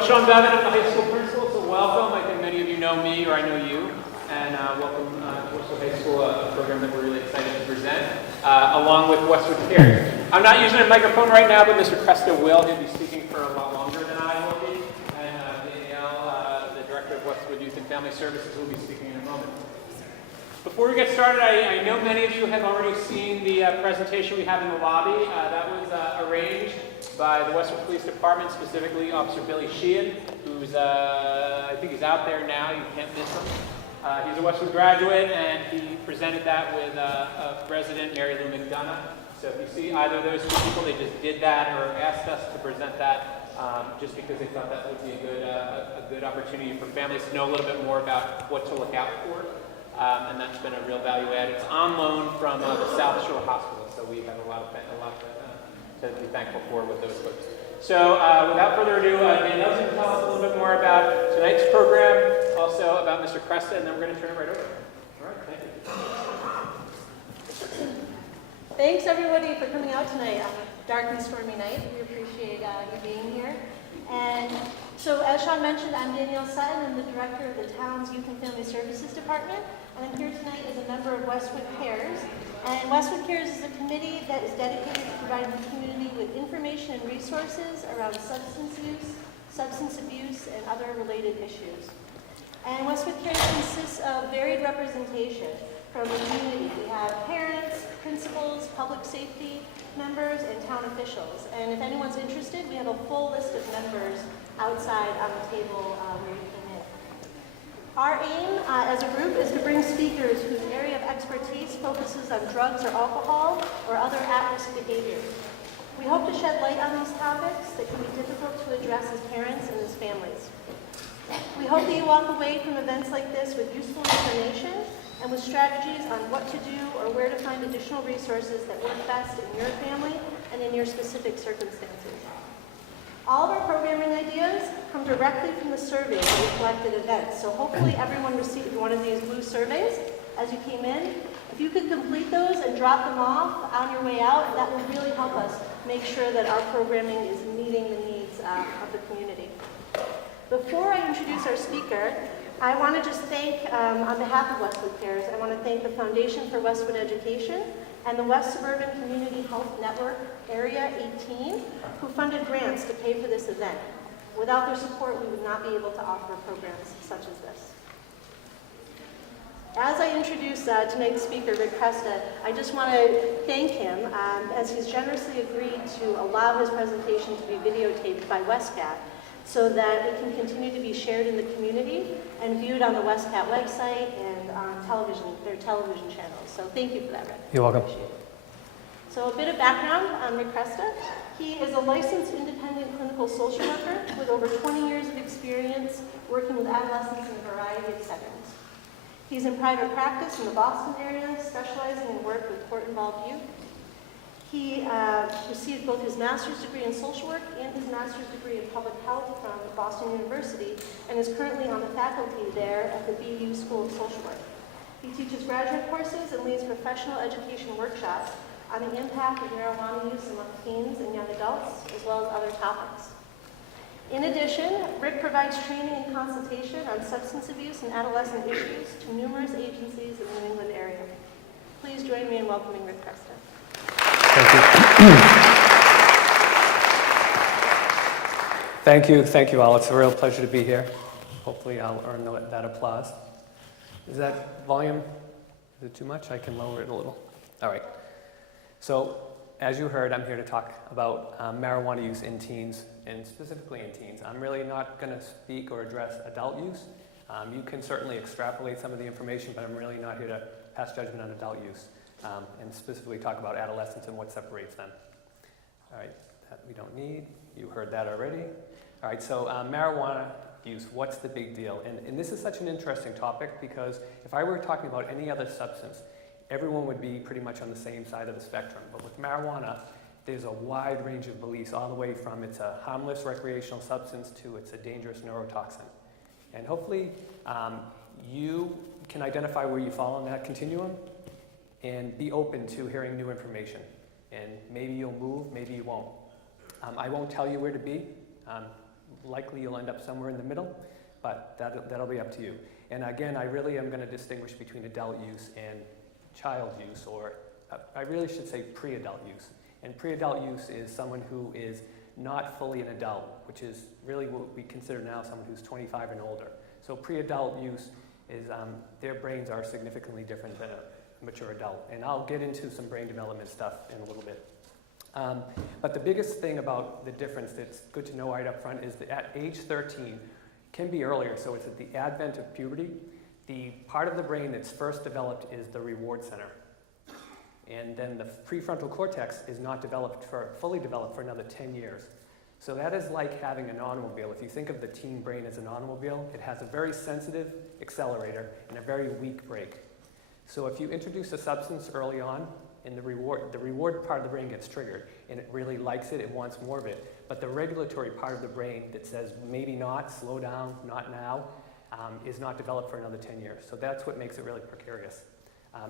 Sean Bevin, I'm the high school principal, so welcome. I think many of you know me, or I know you, and welcome to Westwood High School, a program that we're really excited to present, along with Westwood Cares. I'm not using a microphone right now, but Mr. Cresta will. He'll be speaking for a lot longer than I will be, and Danielle, the Director of Westwood Youth and Family Services, will be speaking in a moment. Before we get started, I know many of you have already seen the presentation we have in the lobby. That was arranged by the Westwood Police Department, specifically Officer Billy Sheehan, who's, I think he's out there now, you can't miss him. He's a Westwood graduate, and he presented that with a resident, Mary Lou McDonough. So if you see either of those two people, they just did that or asked us to present that just because they thought that would be a good opportunity for families to know a little bit more about what to look out for. And that's been a real value add. It's on loan from the South Shore Hospital, so we have a lot to be thankful for with those folks. So without further ado, Danielle's going to tell us a little bit more about tonight's program, also about Mr. Cresta, and then we're going to turn it right over. All right, thank you. Thanks everybody for coming out tonight on a dark and stormy night. We appreciate you being here. And so as Sean mentioned, I'm Danielle Sutton. I'm the director of the town's Youth and Family Services Department. And I'm here tonight as a member of Westwood Cares. And Westwood Cares is a committee that is dedicated to providing the community with information and resources around substance use, substance abuse, and other related issues. And Westwood Cares consists of varied representation from the community. We have parents, principals, public safety members, and town officials. And if anyone's interested, we have a full list of members outside on the table where you came in. Our aim as a group is to bring speakers whose area of expertise focuses on drugs or alcohol or other at-risk behaviors. We hope to shed light on these topics that can be difficult to address as parents and as families. We hope that you walk away from events like this with useful information and with strategies on what to do or where to find additional resources that work best in your family and in your specific circumstances. All of our programming ideas come directly from the surveys that we collected at events, so hopefully everyone received one of these blue surveys as you came in. If you could complete those and drop them off on your way out, that will really help us make sure that our programming is meeting the needs of the community. Before I introduce our speaker, I want to just thank, on behalf of Westwood Cares, I want to thank the Foundation for Westwood Education and the West Suburban Community Health Network Area 18, who funded grants to pay for this event. Without their support, we would not be able to offer programs such as this. As I introduce tonight's speaker, Rick Cresta, I just want to thank him as he's generously agreed to allow his presentation to be videotaped by WestCat, so that it can continue to be shared in the community and viewed on the WestCat website and on television, their television channels. So thank you for that, Rick. You're welcome. So a bit of background on Rick Cresta. He is a licensed independent clinical social worker with over 20 years of experience working with adolescents in a variety of settings. He's in private practice in the Boston area, specializing in work with court-involved youth. He received both his master's degree in social work and his master's degree in public health from Boston University and is currently on the faculty there at the BU School of Social Work. He teaches graduate courses and leads professional education workshops on the impact of marijuana use among teens and young adults, as well as other topics. In addition, Rick provides training and consultation on substance abuse and adolescent issues to numerous agencies in the New England area. Please join me in welcoming Rick Cresta. Thank you all. It's a real pleasure to be here. Hopefully I'll earn that applause. Is that volume, is it too much? I can lower it a little. All right. So as you heard, I'm here to talk about marijuana use in teens, and specifically in teens. I'm really not going to speak or address adult use. You can certainly extrapolate some of the information, but I'm really not here to pass judgment on adult use. And specifically talk about adolescence and what separates them. All right, that we don't need. You heard that already. All right, so marijuana use, what's the big deal? And this is such an interesting topic because if I were talking about any other substance, everyone would be pretty much on the same side of the spectrum. But with marijuana, there's a wide range of beliefs, all the way from it's a harmless recreational substance to it's a dangerous neurotoxin. And hopefully you can identify where you fall on that continuum and be open to hearing new information. And maybe you'll move, maybe you won't. I won't tell you where to be. likely you'll end up somewhere in the middle, but that'll be up to you. And again, I really am going to distinguish between adult use and child use, or I really should say pre-adult use. And pre-adult use is someone who is not fully an adult, which is really what we consider now someone who's 25 and older. So pre-adult use is their brains are significantly different than a mature adult. And I'll get into some brain development stuff in a little bit. But the biggest thing about the difference that's good to know right up front is that at age 13, can be earlier, so it's at the advent of puberty, the part of the brain that's first developed is the reward center. And then the prefrontal cortex is not fully developed for another 10 years. So that is like having an automobile. If you think of the teen brain as an automobile, it has a very sensitive accelerator and a very weak brake. So if you introduce a substance early on, and the reward part of the brain gets triggered, and it really likes it, it wants more of it. But the regulatory part of the brain that says maybe not, slow down, not now, is not developed for another 10 years. So that's what makes it really precarious.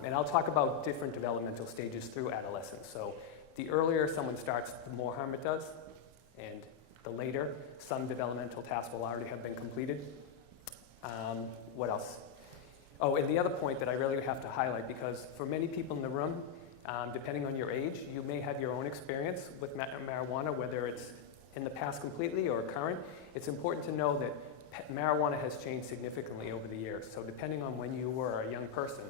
And I'll talk about different developmental stages through adolescence. So the earlier someone starts, the more harm it does, and the later, some developmental tasks will already have been completed. What else? Oh, and the other point that I really have to highlight, because for many people in the room, depending on your age, you may have your own experience with marijuana, whether it's in the past completely or current. It's important to know that marijuana has changed significantly over the years. So depending on when you were a young person,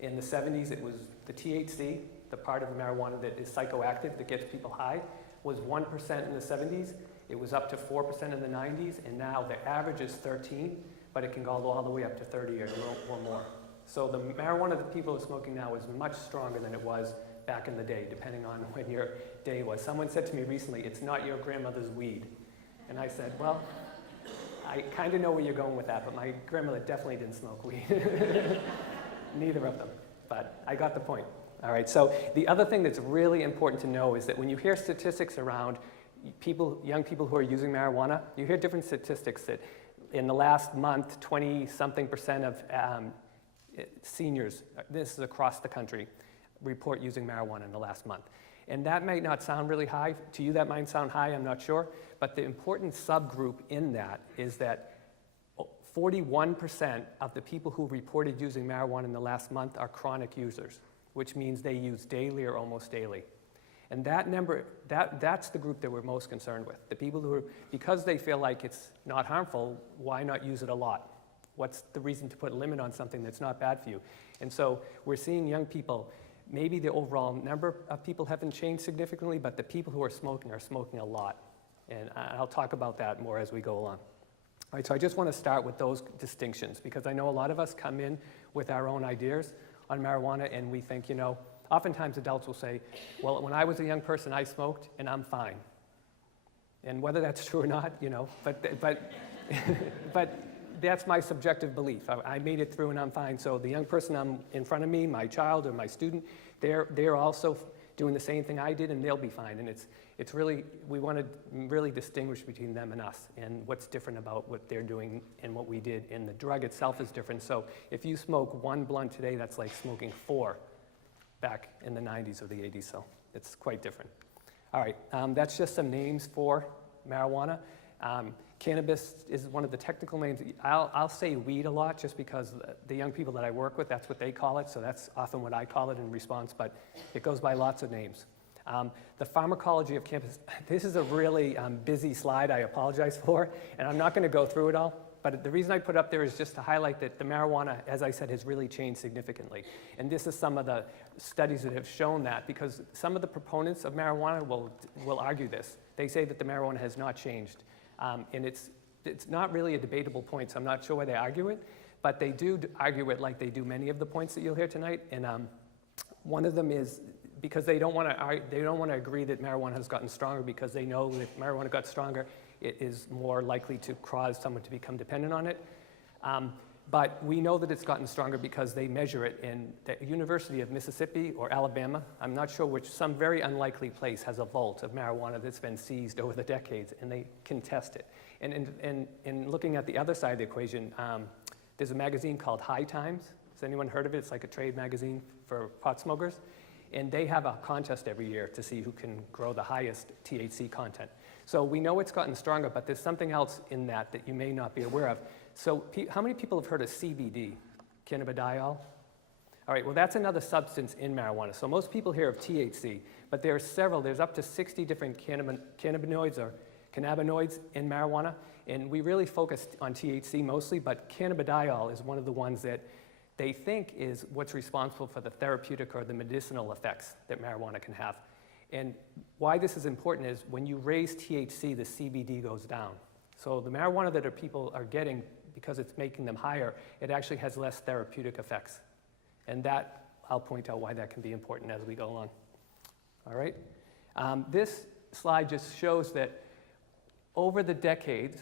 in the 70s it was the THC, the part of the marijuana that is psychoactive, that gets people high, was 1% in the 70s. It was up to 4% in the 90s, and now the average is 13, but it can go all the way up to 30 or more. So the marijuana that people are smoking now is much stronger than it was back in the day, depending on when your day was. Someone said to me recently, "It's not your grandmother's weed." And I said, well, I kind of know where you're going with that, but my grandmother definitely didn't smoke weed. Neither of them, but I got the point. All right, so the other thing that's really important to know is that when you hear statistics around young people who are using marijuana, you hear different statistics that in the last month, 20-something% of seniors, this is across the country, report using marijuana in the last month. And that might not sound really high. To you, that might sound high, I'm not sure. But the important subgroup in that is that 41% of the people who reported using marijuana in the last month are chronic users, which means they use daily or almost daily. And that number, that's the group that we're most concerned with. The people who are, because they feel like it's not harmful, why not use it a lot? What's the reason to put a limit on something that's not bad for you? And so we're seeing young people, maybe the overall number of people haven't changed significantly, but the people who are smoking a lot. And I'll talk about that more as we go along. All right, so I just want to start with those distinctions, because I know a lot of us come in with our own ideas on marijuana, and we think, you know, oftentimes adults will say, well, when I was a young person, I smoked, and I'm fine. And whether that's true or not, you know, but that's my subjective belief. I made it through and I'm fine. So the young person in front of me, my child or my student, they're also doing the same thing I did, and they'll be fine. And it's really, we want to really distinguish between them and us, and what's different about what they're doing and what we did. And the drug itself is different. So if you smoke one blunt today, that's like smoking 4 back in the 90s or the 80s. So it's quite different. All right, that's just some names for marijuana. Cannabis is one of the technical names. I'll say weed a lot just because the young people that I work with, that's what they call it. So that's often what I call it in response, but it goes by lots of names. The pharmacology of cannabis, this is a really busy slide I apologize for, and I'm not going to go through it all. But the reason I put it up there is just to highlight that the marijuana, as I said, has really changed significantly. And this is some of the studies that have shown that, because some of the proponents of marijuana will argue this. They say that the marijuana has not changed. And it's not really a debatable point, so I'm not sure why they argue it. But they do argue it like they do many of the points that you'll hear tonight. And one of them is because they don't want to agree that marijuana has gotten stronger, because they know that if marijuana got stronger, it is more likely to cause someone to become dependent on it. But we know that it's gotten stronger because they measure it in the University of Mississippi or Alabama. I'm not sure which, some very unlikely place has a vault of marijuana that's been seized over the decades, and they can test it. And in looking at the other side of the equation, there's a magazine called High Times. Has anyone heard of it? It's like a trade magazine for pot smokers. And they have a contest every year to see who can grow the highest THC content. So we know it's gotten stronger, but there's something else in that that you may not be aware of. So how many people have heard of CBD, cannabidiol? All right, well, that's another substance in marijuana. So most people hear of THC, but there are several. There's up to 60 different cannabinoids or cannabinoids in marijuana, and we really focused on THC mostly, but cannabidiol is one of the ones that they think is what's responsible for the therapeutic or the medicinal effects that marijuana can have. And why this is important is when you raise THC, the CBD goes down. So the marijuana that people are getting, because it's making them higher, it actually has less therapeutic effects. And that, I'll point out why that can be important as we go along. All right? This slide just shows that over the decades,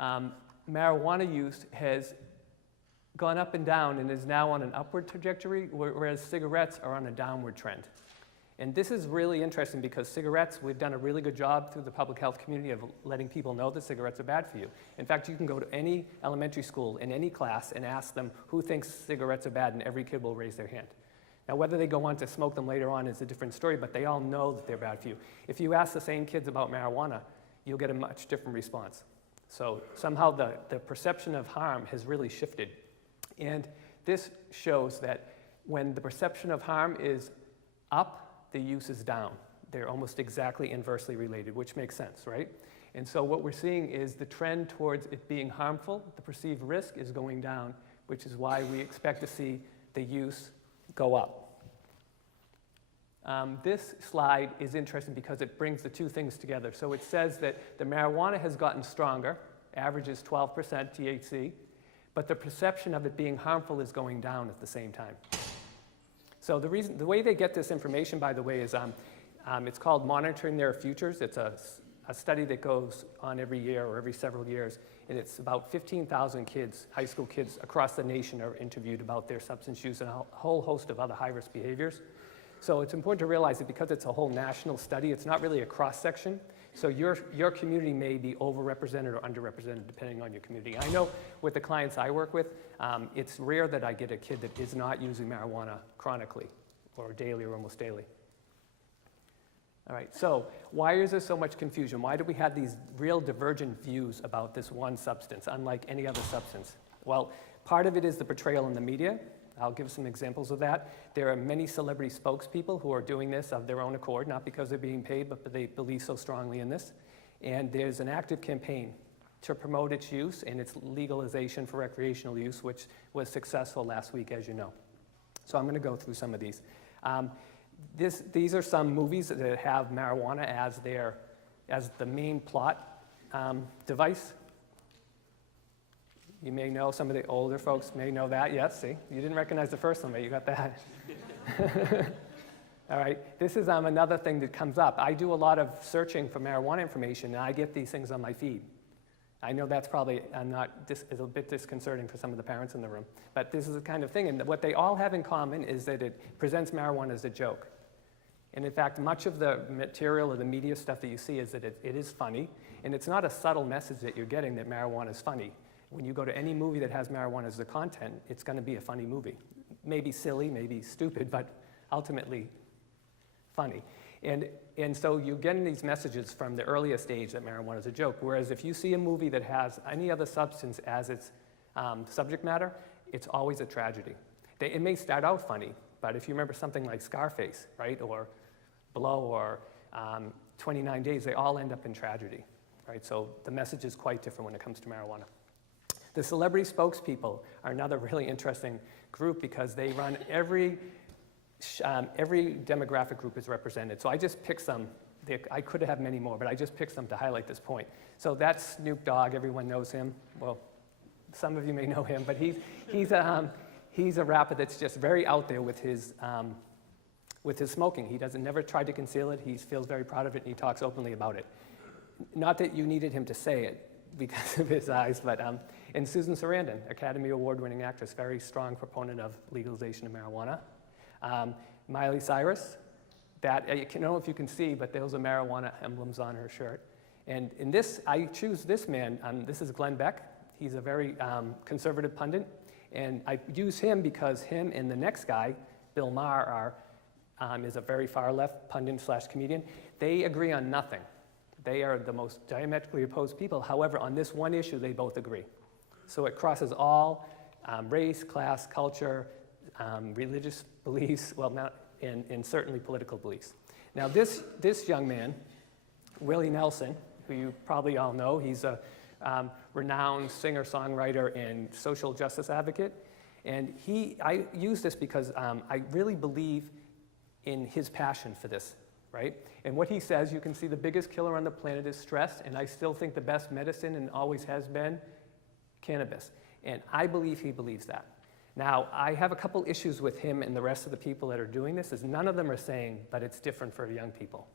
marijuana use has gone up and down and is now on an upward trajectory, whereas cigarettes are on a downward trend. And this is really interesting because cigarettes, we've done a really good job through the public health community of letting people know that cigarettes are bad for you. In fact, you can go to any elementary school in any class and ask them who thinks cigarettes are bad, and every kid will raise their hand. Now, whether they go on to smoke them later on is a different story, but they all know that they're bad for you. If you ask the same kids about marijuana, you'll get a much different response. So somehow the perception of harm has really shifted. And this shows that when the perception of harm is up, the use is down. They're almost exactly inversely related, which makes sense, right? And so what we're seeing is the trend towards it being harmful, the perceived risk is going down, which is why we expect to see the use go up. This slide is interesting because it brings the two things together. So it says that the marijuana has gotten stronger, averages 12% THC, but the perception of it being harmful is going down at the same time. So the way they get this information, by the way, is it's called Monitoring Their Futures. It's a study that goes on every year or every several years, and it's about 15,000 kids, high school kids across the nation are interviewed about their substance use and a whole host of other high-risk behaviors. So it's important to realize that because it's a whole national study, it's not really a cross-section. So your community may be overrepresented or underrepresented depending on your community. I know with the clients I work with, it's rare that I get a kid that is not using marijuana chronically or daily or almost daily. All right, so why is there so much confusion? Why do we have these real divergent views about this one substance, unlike any other substance? Well, part of it is the portrayal in the media. I'll give some examples of that. There are many celebrity spokespeople who are doing this of their own accord, not because they're being paid, but they believe so strongly in this. And there's an active campaign to promote its use and its legalization for recreational use, which was successful last week, as you know. So I'm going to go through some of these. These are some movies that have marijuana as the main plot device. You may know, some of the older folks may know that. Yes, see? You didn't recognize the first one, but you got that. All right, this is another thing that comes up. I do a lot of searching for marijuana information, and I get these things on my feed. I know that's probably is a bit disconcerting for some of the parents in the room, but this is the kind of thing, and what they all have in common is that it presents marijuana as a joke. And in fact, much of the material or the media stuff that you see is that it is funny, and it's not a subtle message that you're getting that marijuana is funny. When you go to any movie that has marijuana as the content, it's going to be a funny movie. Maybe silly, maybe stupid, but ultimately funny. And so you're getting these messages from the earliest age that marijuana is a joke, whereas if you see a movie that has any other substance as its subject matter, it's always a tragedy. It may start out funny, but if you remember something like Scarface, right, or Blow, or 29 Days, they all end up in tragedy, right? So the message is quite different when it comes to marijuana. The celebrity spokespeople are another really interesting group because they run every demographic group is represented. So I just picked some. I could have many more, but I just picked some to highlight this point. So that's Snoop Dogg. Everyone knows him. Well, some of you may know him, but he's a rapper that's just very out there with his smoking. He never tried to conceal it. He feels very proud of it, and he talks openly about it. Not that you needed him to say it because of his eyes, but and Susan Sarandon, Academy Award-winning actress, very strong proponent of legalization of marijuana. Miley Cyrus, I don't know if you can see, but those are marijuana emblems on her shirt. And in this, I choose this man. This is Glenn Beck. He's a very conservative pundit, and I use him because him and the next guy, Bill Maher, is a very far-left pundit/comedian. They agree on nothing. They are the most diametrically opposed people. However, on this one issue, they both agree. So it crosses all race, class, culture, religious beliefs, well, not, and certainly political beliefs. Now, this young man, Willie Nelson, who you probably all know, he's a renowned singer-songwriter and social justice advocate. And I use this because I really believe in his passion for this, right? And what he says, you can see the biggest killer on the planet is stress, and I still think the best medicine, and always has been, cannabis. And I believe he believes that. Now, I have a couple issues with him and the rest of the people that are doing this, is none of them are saying, but it's different for young people.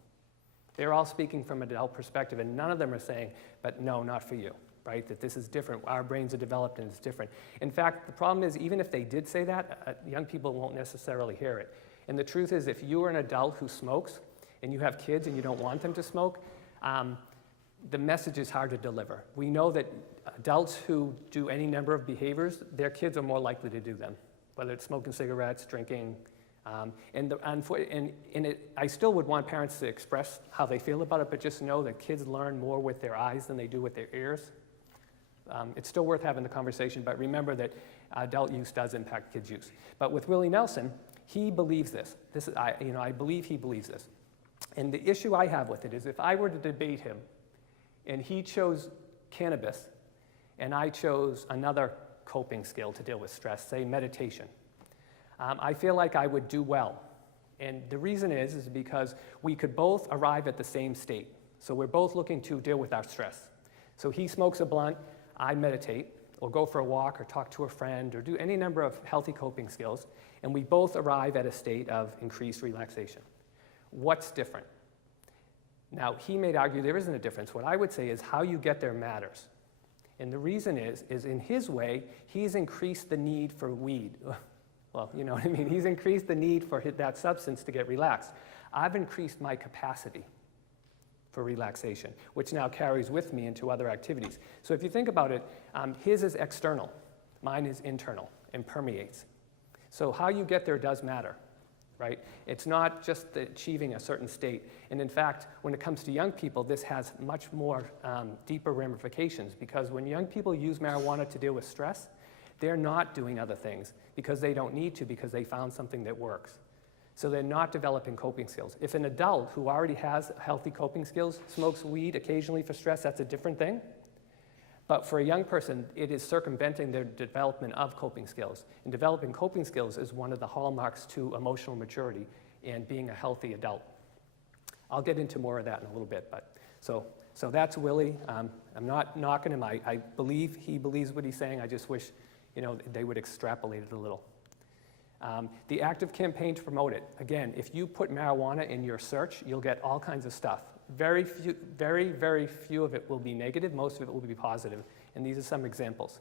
They're all speaking from an adult perspective, and none of them are saying, but no, not for you, right? That this is different. Our brains are developed and it's different. In fact, the problem is, even if they did say that, young people won't necessarily hear it. And the truth is, if you are an adult who smokes, and you have kids and you don't want them to smoke, the message is hard to deliver. We know that adults who do any number of behaviors, their kids are more likely to do them, whether it's smoking cigarettes, drinking. I still would want parents to express how they feel about it, but just know that kids learn more with their eyes than they do with their ears. It's still worth having the conversation, but remember that adult use does impact kids' use. But with Willie Nelson, he believes this. I believe he believes this. And the issue I have with it is, if I were to debate him, and he chose cannabis, and I chose another coping skill to deal with stress, say meditation, I feel like I would do well. And the reason is because we could both arrive at the same state. So we're both looking to deal with our stress. So he smokes a blunt, I meditate, or go for a walk, or talk to a friend, or do any number of healthy coping skills, and we both arrive at a state of increased relaxation. What's different? Now, he may argue there isn't a difference. What I would say is how you get there matters. And the reason is in his way, he's increased the need for weed. Well, you know what I mean? He's increased the need for that substance to get relaxed. I've increased my capacity for relaxation, which now carries with me into other activities. So if you think about it, his is external, mine is internal and permeates. So how you get there does matter. Right? It's not just achieving a certain state. And in fact, when it comes to young people, this has much more deeper ramifications, because when young people use marijuana to deal with stress, they're not doing other things because they don't need to, because they found something that works. So they're not developing coping skills. If an adult who already has healthy coping skills smokes weed occasionally for stress, that's a different thing. But for a young person, it is circumventing their development of coping skills. And developing coping skills is one of the hallmarks to emotional maturity and being a healthy adult. I'll get into more of that in a little bit. But so that's Willie. I'm not knocking him. I believe he believes what he's saying. I just wish, they would extrapolate it a little. The active campaign to promote it. Again, if you put marijuana in your search, you'll get all kinds of stuff. Very, very few of it will be negative. Most of it will be positive. And these are some examples.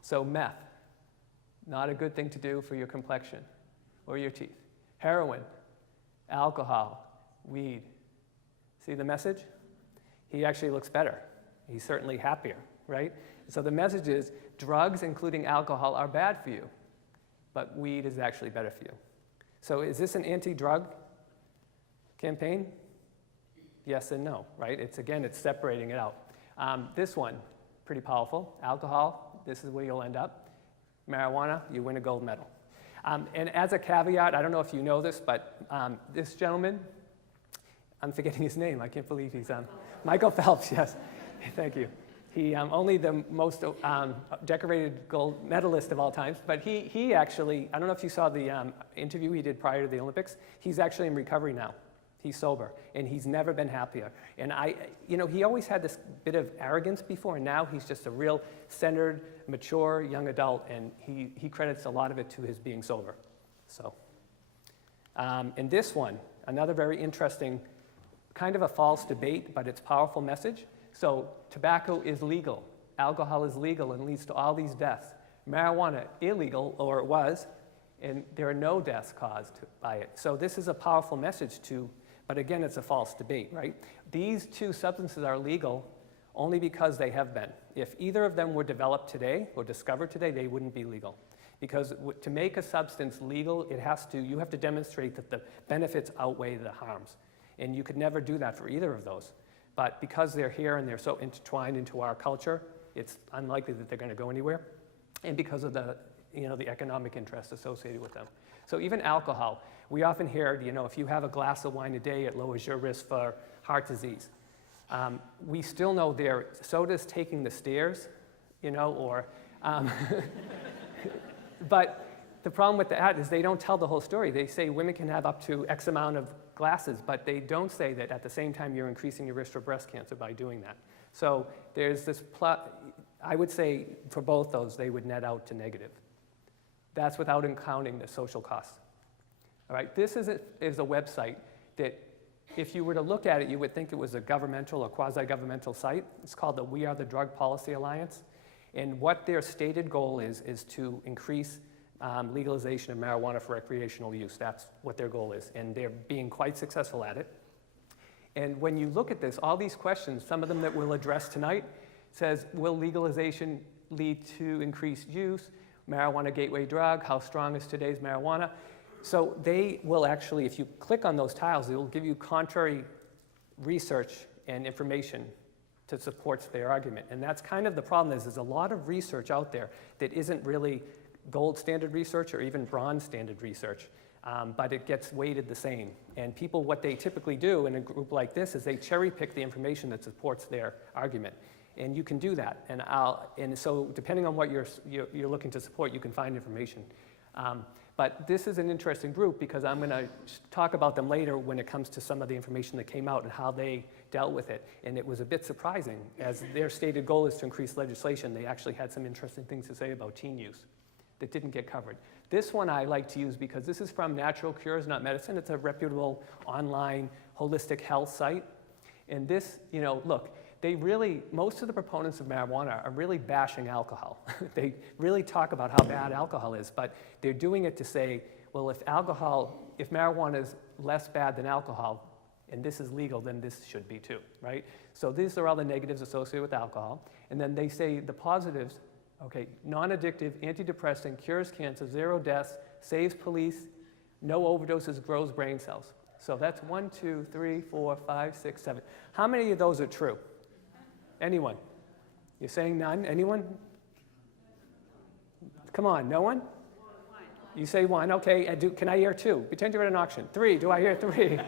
So meth, not a good thing to do for your complexion or your teeth. Heroin, alcohol, weed. See the message? He actually looks better. He's certainly happier, right? So the message is drugs, including alcohol, are bad for you, but weed is actually better for you. So is this an anti-drug campaign? Yes and no, right? It's separating it out. This one, pretty powerful. Alcohol, this is where you'll end up. Marijuana, you win a gold medal. And as a caveat, I don't know if you know this, but this gentleman, I'm forgetting his name. I can't believe he's Michael Phelps, yes. Thank you. He only the most decorated gold medalist of all times, but he actually, I don't know if you saw the interview he did prior to the Olympics, he's actually in recovery now. He's sober, and he's never been happier. And he always had this bit of arrogance before, and now he's just a real centered, mature young adult, and he credits a lot of it to his being sober. So, and this one, another very interesting, kind of a false debate, but it's powerful message. So tobacco is legal, alcohol is legal, and leads to all these deaths. Marijuana, illegal, or it was, and there are no deaths caused by it. So this is a powerful message but again, it's a false debate, right? These two substances are legal only because they have been. If either of them were developed today or discovered today, they wouldn't be legal. Because to make a substance legal, you have to demonstrate that the benefits outweigh the harms. And you could never do that for either of those. But because they're here and they're so intertwined into our culture, it's unlikely that they're going to go anywhere. And because of the economic interest associated with them. So even alcohol, we often hear, if you have a glass of wine a day, it lowers your risk for heart disease. We still know so does taking the stairs, but the problem with that is they don't tell the whole story. They say women can have up to X amount of glasses, but they don't say that at the same time you're increasing your risk for breast cancer by doing that. So there's this I would say for both those, they would net out to negative. That's without counting the social costs. All right, this is a website that if you were to look at it, you would think it was a governmental or quasi-governmental site. It's called the We Are the Drug Policy Alliance. And what their stated goal is to increase legalization of marijuana for recreational use. That's what their goal is. And they're being quite successful at it. And when you look at this, all these questions, some of them that we'll address tonight, says, will legalization lead to increased use? Marijuana gateway drug, how strong is today's marijuana? So they will actually, if you click on those tiles, it will give you contrary research and information that supports their argument. And that's kind of the problem is there's a lot of research out there that isn't really gold standard research or even bronze standard research, but it gets weighted the same. And people, what they typically do in a group like this is they cherry pick the information that supports their argument. And you can do that. And so depending on what you're looking to support, you can find information. But this is an interesting group because I'm going to talk about them later when it comes to some of the information that came out and how they dealt with it. And it was a bit surprising. As their stated goal is to increase legislation, they actually had some interesting things to say about teen use that didn't get covered. This one I like to use because this is from Natural Cures Not Medicine. It's a reputable online holistic health site. And this, look, most of the proponents of marijuana are really bashing alcohol. They really talk about how bad alcohol is, but they're doing it to say, well, if marijuana is less bad than alcohol, and this is legal, then this should be too, right? So these are all the negatives associated with alcohol. And then they say the positives, okay, non-addictive, antidepressant, cures cancer, 0 deaths, saves police, no overdoses, grows brain cells. So that's 1, 2, 3, 4, 5, 6, 7. How many of those are true? Anyone? You're saying none? Anyone? Come on, no one? You say 1, okay. Can I hear 2? Pretend you're at an auction. 3, do I hear 3?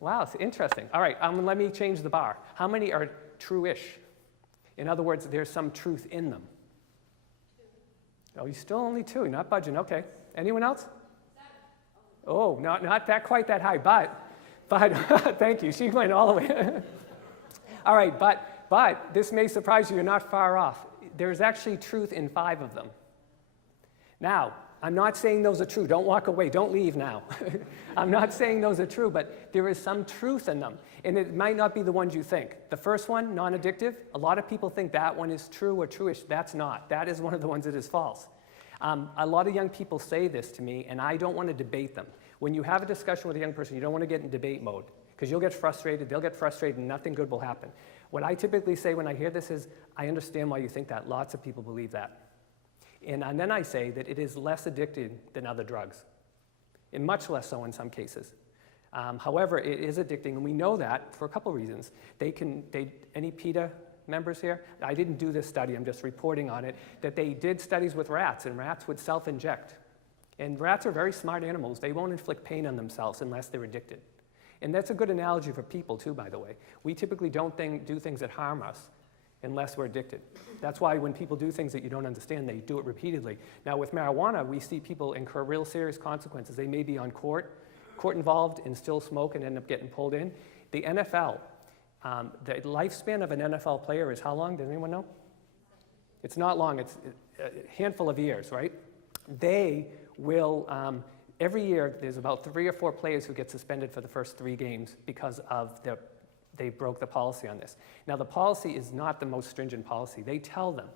Wow, it's interesting. All right, let me change the bar. How many are true-ish? In other words, there's some truth in them. 2. Oh, you're still only 2, you're not budging, okay. Anyone else? 7. Oh, not quite that high, but thank you, she went all the way. All right, but this may surprise you, you're not far off. There's actually truth in 5 of them. Now, I'm not saying those are true. Don't walk away. Don't leave now. I'm not saying those are true, but there is some truth in them. And it might not be the ones you think. The first one, non-addictive, a lot of people think that one is true or truish. That's not. That is one of the ones that is false. A lot of young people say this to me, and I don't want to debate them. When you have a discussion with a young person, you don't want to get in debate mode, because you'll get frustrated, they'll get frustrated, and nothing good will happen. What I typically say when I hear this is, I understand why you think that. Lots of people believe that. And then I say that it is less addictive than other drugs, and much less so in some cases. However, it is addicting, and we know that for a couple reasons. Any PETA members here? I didn't do this study, I'm just reporting on it, that they did studies with rats, and rats would self-inject. And rats are very smart animals. They won't inflict pain on themselves unless they're addicted. And that's a good analogy for people too, by the way. We typically don't do things that harm us unless we're addicted. That's why when people do things that you don't understand, they do it repeatedly. Now with marijuana, we see people incur real serious consequences. They may be on court involved and still smoke and end up getting pulled in. The NFL, the lifespan of an NFL player is how long? Does anyone know? It's not long, it's a handful of years, right? They will, every year there's about 3 or 4 players who get suspended for the first 3 games because of they broke the policy on this. Now the policy is not the most stringent policy. They tell them,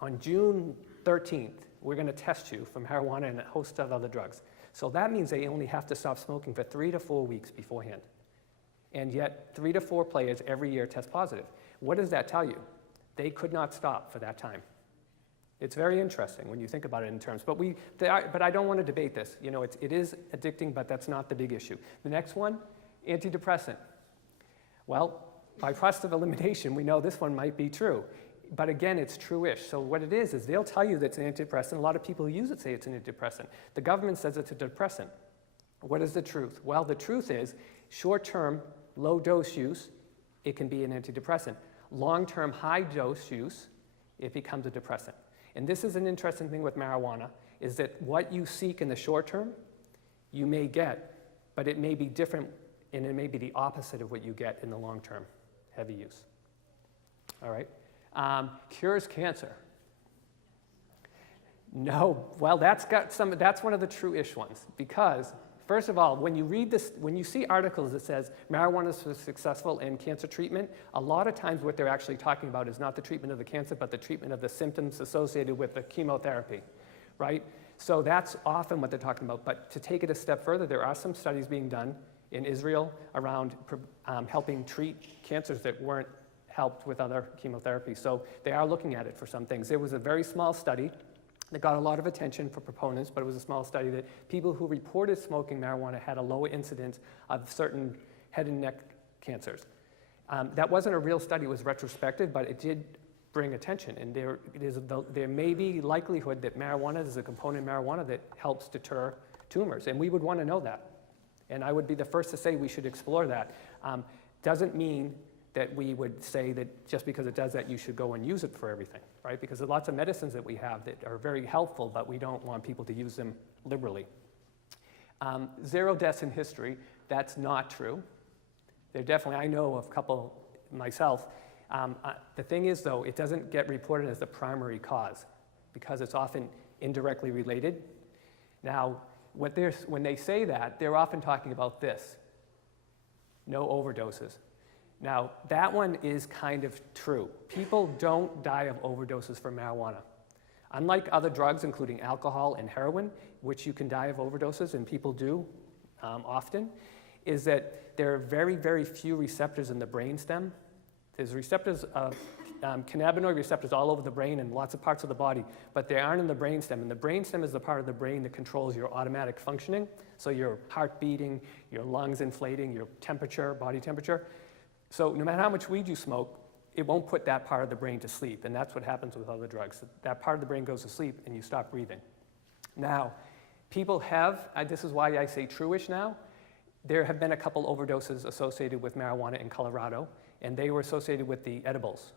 on June 13th, we're going to test you for marijuana and a host of other drugs. So that means they only have to stop smoking for 3 to 4 weeks beforehand. And yet 3 to 4 players every year test positive. What does that tell you? They could not stop for that time. It's very interesting when you think about it in terms, but I don't want to debate this. It is addicting, but that's not the big issue. The next one, antidepressant. Well, by process of elimination, we know this one might be true. But again, it's true-ish. So what it is they'll tell you that it's an antidepressant. A lot of people who use it say it's an antidepressant. The government says it's a depressant. What is the truth? Well, the truth is short-term, low-dose use, it can be an antidepressant. Long-term, high-dose use, it becomes a depressant. And this is an interesting thing with marijuana, is that what you seek in the short term, you may get, but it may be different, and it may be the opposite of what you get in the long term, heavy use. All right? Cures cancer. No, well, that's one of the true-ish ones, because first of all, when you read this, when you see articles that says marijuana is successful in cancer treatment, a lot of times what they're actually talking about is not the treatment of the cancer, but the treatment of the symptoms associated with the chemotherapy, right? So that's often what they're talking about. But to take it a step further, there are some studies being done in Israel around helping treat cancers that weren't helped with other chemotherapy. So they are looking at it for some things. There was a very small study that got a lot of attention for proponents, but it was a small study that people who reported smoking marijuana had a lower incidence of certain head and neck cancers. That wasn't a real study, it was retrospective, but it did bring attention. And there may be likelihood that marijuana is a component of marijuana that helps deter tumors, and we would want to know that. And I would be the first to say we should explore that. Doesn't mean that we would say that just because it does that, you should go and use it for everything, right? Because there's lots of medicines that we have that are very helpful, but we don't want people to use them liberally. 0 deaths in history, that's not true. There definitely, I know of a couple myself. The thing is, though, it doesn't get reported as the primary cause because it's often indirectly related. Now, when they say that, they're often talking about this: no overdoses. Now, that one is kind of true. People don't die of overdoses from marijuana. Unlike other drugs, including alcohol and heroin, which you can die of overdoses, and people do often, is that there are very, very few receptors in the brainstem. There's receptors of cannabinoid receptors all over the brain and lots of parts of the body, but they aren't in the brainstem. And the brainstem is the part of the brain that controls your automatic functioning, so your heart beating, your lungs inflating, your temperature, body temperature. So no matter how much weed you smoke, it won't put that part of the brain to sleep, and that's what happens with other drugs. That part of the brain goes to sleep, and you stop breathing. Now, people have, this is why I say true-ish now, there have been a couple overdoses associated with marijuana in Colorado, and they were associated with the edibles,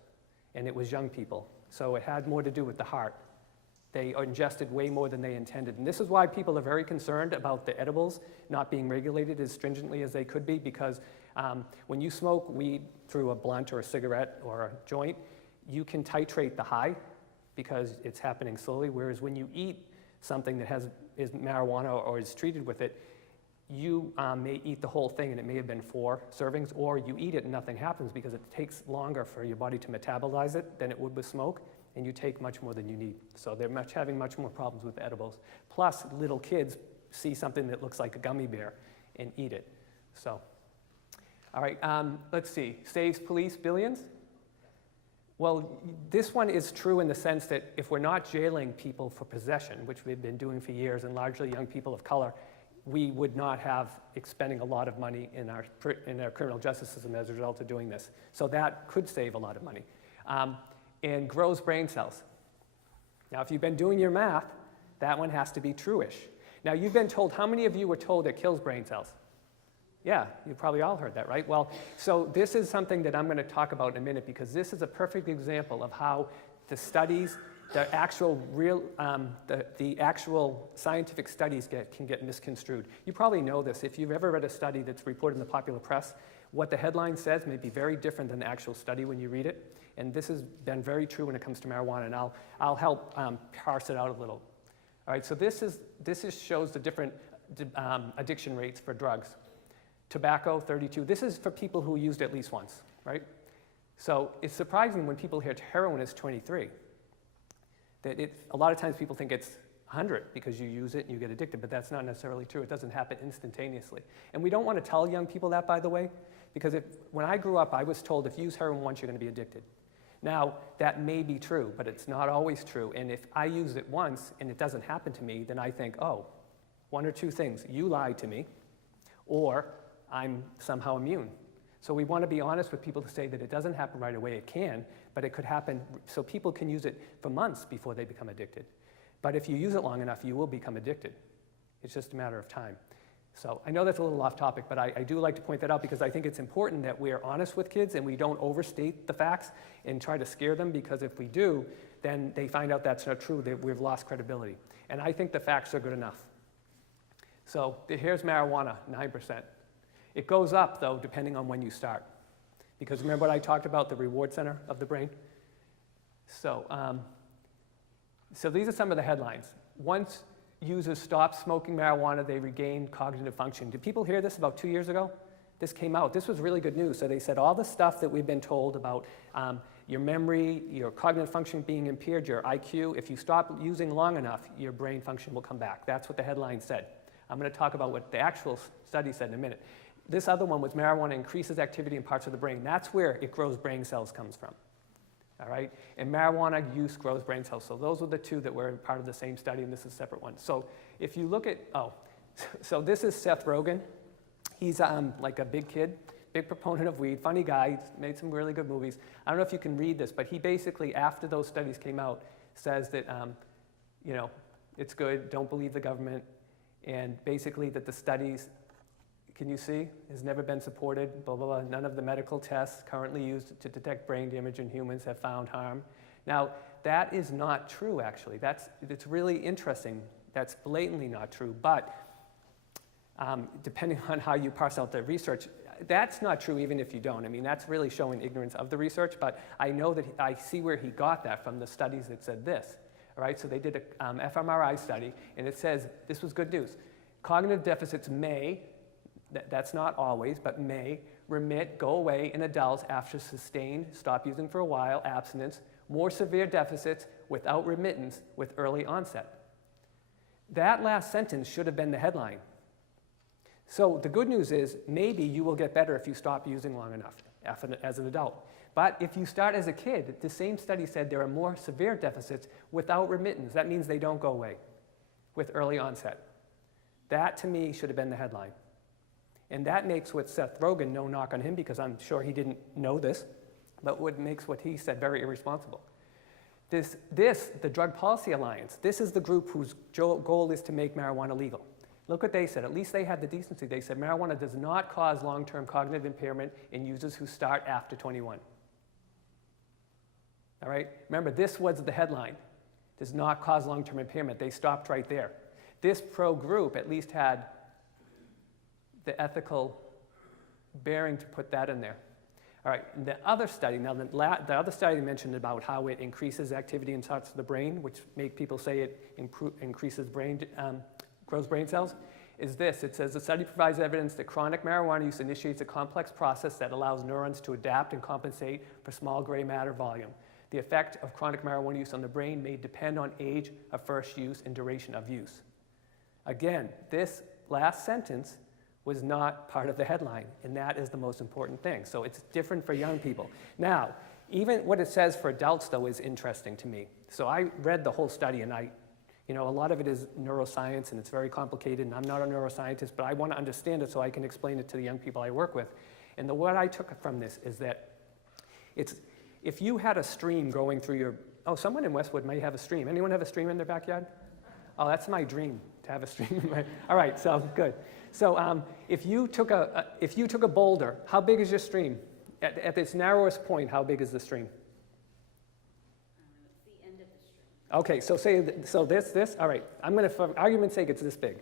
and it was young people. So it had more to do with the heart. They ingested way more than they intended. And this is why people are very concerned about the edibles not being regulated as stringently as they could be, because when you smoke weed through a blunt or a cigarette or a joint, you can titrate the high because it's happening slowly, whereas when you eat something that is marijuana or is treated with it, you may eat the whole thing and it may have been 4 servings, or you eat it and nothing happens because it takes longer for your body to metabolize it than it would with smoke, and you take much more than you need. So they're having much more problems with edibles. Plus, little kids see something that looks like a gummy bear and eat it. So, all right, let's see. Saves police billions? Well, this one is true in the sense that if we're not jailing people for possession, which we've been doing for years, and largely young people of color, we would not have expending a lot of money in our criminal justice system as a result of doing this. So that could save a lot of money. And grows brain cells. Now, if you've been doing your math, that one has to be true-ish. Now, you've been told, how many of you were told it kills brain cells? Yeah, you probably all heard that, right? Well, so this is something that I'm going to talk about in a minute, because this is a perfect example of how the studies, the actual scientific studies can get misconstrued. You probably know this. If you've ever read a study that's reported in the popular press, what the headline says may be very different than the actual study when you read it. And this has been very true when it comes to marijuana, and I'll help parse it out a little. All right, so this shows the different addiction rates for drugs. Tobacco, 32. This is for people who used at least once, right? So it's surprising when people hear heroin is 23. A lot of times people think it's 100 because you use it and you get addicted, but that's not necessarily true. It doesn't happen instantaneously. And we don't want to tell young people that, by the way, because when I grew up, I was told if you use heroin once, you're going to be addicted. Now, that may be true, but it's not always true. And if I use it once and it doesn't happen to me, then I think, oh, one or two things. You lied to me, or I'm somehow immune. So we want to be honest with people to say that it doesn't happen right away. It can, but it could happen so people can use it for months before they become addicted. But if you use it long enough, you will become addicted. It's just a matter of time. So I know that's a little off topic, but I do like to point that out because I think it's important that we're honest with kids and we don't overstate the facts and try to scare them, because if we do, then they find out that's not true, that we've lost credibility. And I think the facts are good enough. So here's marijuana, 9%. It goes up, though, depending on when you start. Because remember what I talked about, the reward center of the brain? So, so these are some of the headlines. Once users stop smoking marijuana, they regain cognitive function. Did people hear this about 2 years ago? This came out. This was really good news. So they said all the stuff that we've been told about your memory, your cognitive function being impaired, your IQ, if you stop using long enough, your brain function will come back. That's what the headline said. I'm going to talk about what the actual study said in a minute. This other one was marijuana increases activity in parts of the brain. That's where it grows brain cells comes from. All right? And marijuana use grows brain cells. So those were the two that were part of the same study, and this is a separate one. So if you look at, so this is Seth Rogen. He's like a big kid, big proponent of weed, funny guy, he's made some really good movies. I don't know if you can read this, but he basically, after those studies came out, says that, you know, it's good, don't believe the government, and basically that the studies, can you see, has never been supported, blah, blah, blah. None of the medical tests currently used to detect brain damage in humans have found harm. Now, that is not true, actually. It's really interesting. That's blatantly not true, but depending on how you parse out the research, that's not true even if you don't. I mean, that's really showing ignorance of the research, but I know that I see where he got that from the studies that said this. All right, so they did a fMRI study, and it says, this was good news, cognitive deficits may, that's not always, but may remit, go away in adults after sustained, stop using for a while, abstinence, more severe deficits without remittance with early onset. That last sentence should have been the headline. So the good news is maybe you will get better if you stop using long enough as an adult. But if you start as a kid, the same study said there are more severe deficits without remittance. That means they don't go away with early onset. That, to me, should have been the headline. And that makes what Seth Rogen, no knock on him, because I'm sure he didn't know this, but what makes what he said very irresponsible. The Drug Policy Alliance, this is the group whose goal is to make marijuana legal. Look what they said. At least they had the decency. They said marijuana does not cause long-term cognitive impairment in users who start after 21. All right? Remember, this was the headline. Does not cause long-term impairment. They stopped right there. This pro-group at least had the ethical bearing to put that in there. All right, the other study, now the other study mentioned about how it increases activity in parts of the brain, which make people say it increases grows brain cells, is this. It says the study provides evidence that chronic marijuana use initiates a complex process that allows neurons to adapt and compensate for small gray matter volume. The effect of chronic marijuana use on the brain may depend on age of first use and duration of use. Again, this last sentence was not part of the headline, and that is the most important thing. So it's different for young people. Now, even what it says for adults, though, is interesting to me. So I read the whole study, and a lot of it is neuroscience, and it's very complicated, and I'm not a neuroscientist, but I want to understand it so I can explain it to the young people I work with. And what I took from this is that if you had a stream going through your, someone in Westwood may have a stream. Anyone have a stream in their backyard? Oh, that's my dream, to have a stream. All right, so good. So if you took a boulder, how big is your stream? At its narrowest point, how big is the stream? It's the end of the stream. Okay, so this, all right. I'm going to, for argument's sake, it's this big.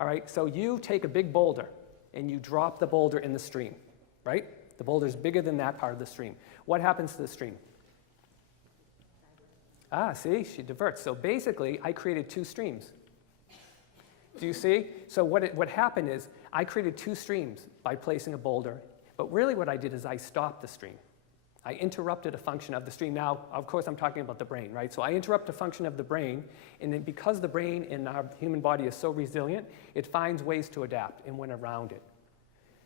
All right, so you take a big boulder and you drop the boulder in the stream, right? The boulder's bigger than that part of the stream. What happens to the stream? See, she diverts. So basically, I created two streams. Do you see? So what happened is I created two streams by placing a boulder, but really what I did is I stopped the stream. I interrupted a function of the stream. Now, of course, I'm talking about the brain, right? So I interrupt a function of the brain, and then because the brain in our human body is so resilient, it finds ways to adapt and went around it.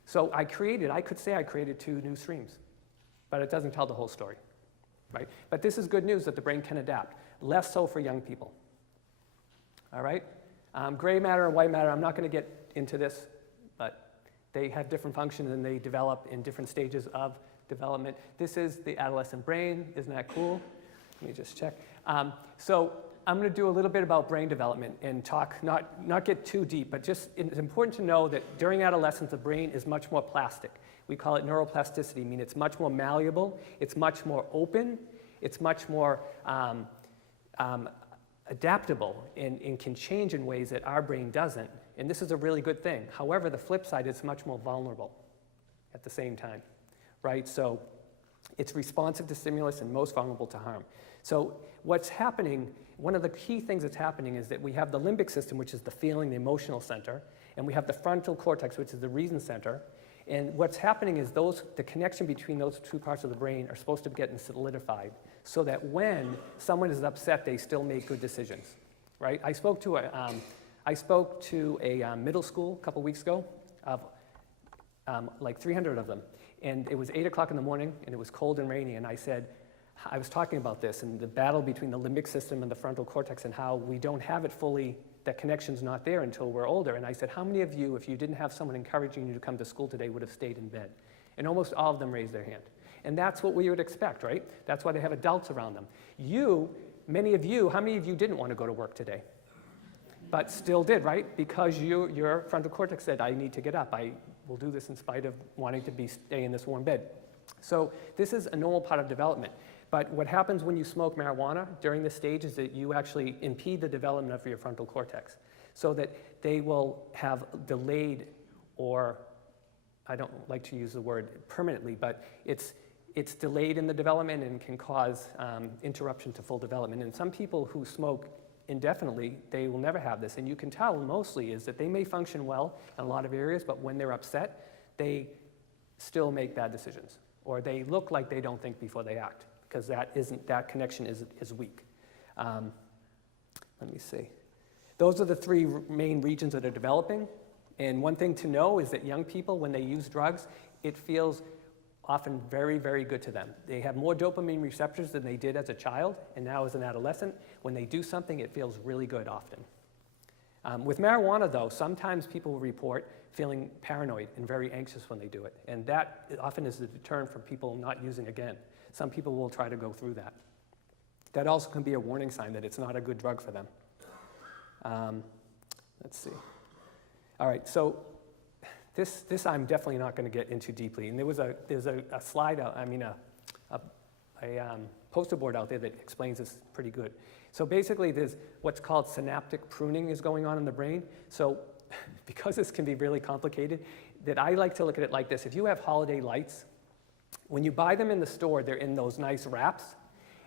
So I could say I created two new streams, but it doesn't tell the whole story. Right? But this is good news that the brain can adapt, less so for young people. All right? Gray matter and white matter, I'm not going to get into this, but They have different functions and they develop in different stages of development. This is the adolescent brain. Isn't that cool? Let me just check. So I'm going to do a little bit about brain development and talk, not get too deep, but just it's important to know that during adolescence, the brain is much more plastic. We call it neuroplasticity, meaning it's much more malleable, it's much more open, it's much more adaptable and can change in ways that our brain doesn't. And this is a really good thing. However, the flip side is much more vulnerable at the same time, right? So it's responsive to stimulus and most vulnerable to harm. So what's happening, one of the key things that's happening is that we have the limbic system, which is the feeling, the emotional center, and we have the frontal cortex, which is the reason center. And what's happening is the connection between those two parts of the brain are supposed to get solidified so that when someone is upset, they still make good decisions, right? I spoke to a middle school a couple weeks ago of like 300 of them. And it was 8 o'clock in the morning, and it was cold and rainy, and I was talking about this and the battle between the limbic system and the frontal cortex and how we don't have it fully, that connection's not there until we're older. And I said, how many of you, if you didn't have someone encouraging you to come to school today, would have stayed in bed? And almost all of them raised their hand. And that's what we would expect, right? That's why they have adults around them. Many of you, how many of you didn't want to go to work today? But still did, right? Because your frontal cortex said, I need to get up. I will do this in spite of wanting to stay in this warm bed. So this is a normal part of development. But what happens when you smoke marijuana during this stage is that you actually impede the development of your frontal cortex so that they will have delayed, or I don't like to use the word permanently, but it's delayed in the development and can cause interruption to full development. And some people who smoke indefinitely, they will never have this. And you can tell mostly is that they may function well in a lot of areas, but when they're upset, they still make bad decisions. Or they look like they don't think before they act, because that connection is weak. Let me see. Those are the three main regions that are developing. And one thing to know is that young people, when they use drugs, it feels often very, very good to them. They have more dopamine receptors than they did as a child, and now as an adolescent. When they do something, it feels really good often. With marijuana, though, sometimes people will report feeling paranoid and very anxious when they do it. And that often is a deterrent for people not using again. Some people will try to go through that. That also can be a warning sign that it's not a good drug for them. Let's see. All right, so this I'm definitely not going to get into deeply. And there's a slide out, a poster board out there that explains this pretty good. So basically there's what's called synaptic pruning is going on in the brain. So because this can be really complicated, that I like to look at it like this. If you have holiday lights, when you buy them in the store, they're in those nice wraps.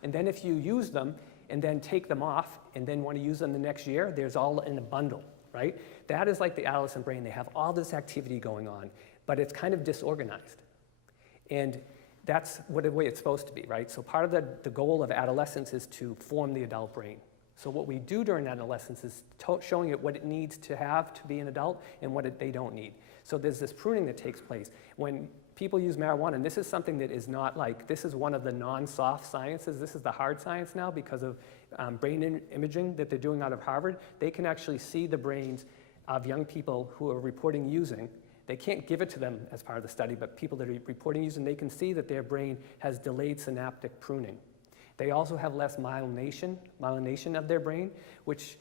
And then if you use them and then take them off and then want to use them the next year, there's all in a bundle, right? That is like the adolescent brain. They have all this activity going on, but it's kind of disorganized. And that's the way it's supposed to be, right? So part of the goal of adolescence is to form the adult brain. So what we do during adolescence is showing it what it needs to have to be an adult and what they don't need. So there's this pruning that takes place. When people use marijuana, and this is something that is not like, this is one of the non-soft sciences. This is the hard science now because of brain imaging that they're doing out of Harvard. They can actually see the brains of young people who are reporting using. They can't give it to them as part of the study, but people that are reporting using, they can see that their brain has delayed synaptic pruning. They also have less myelination of their brain, which,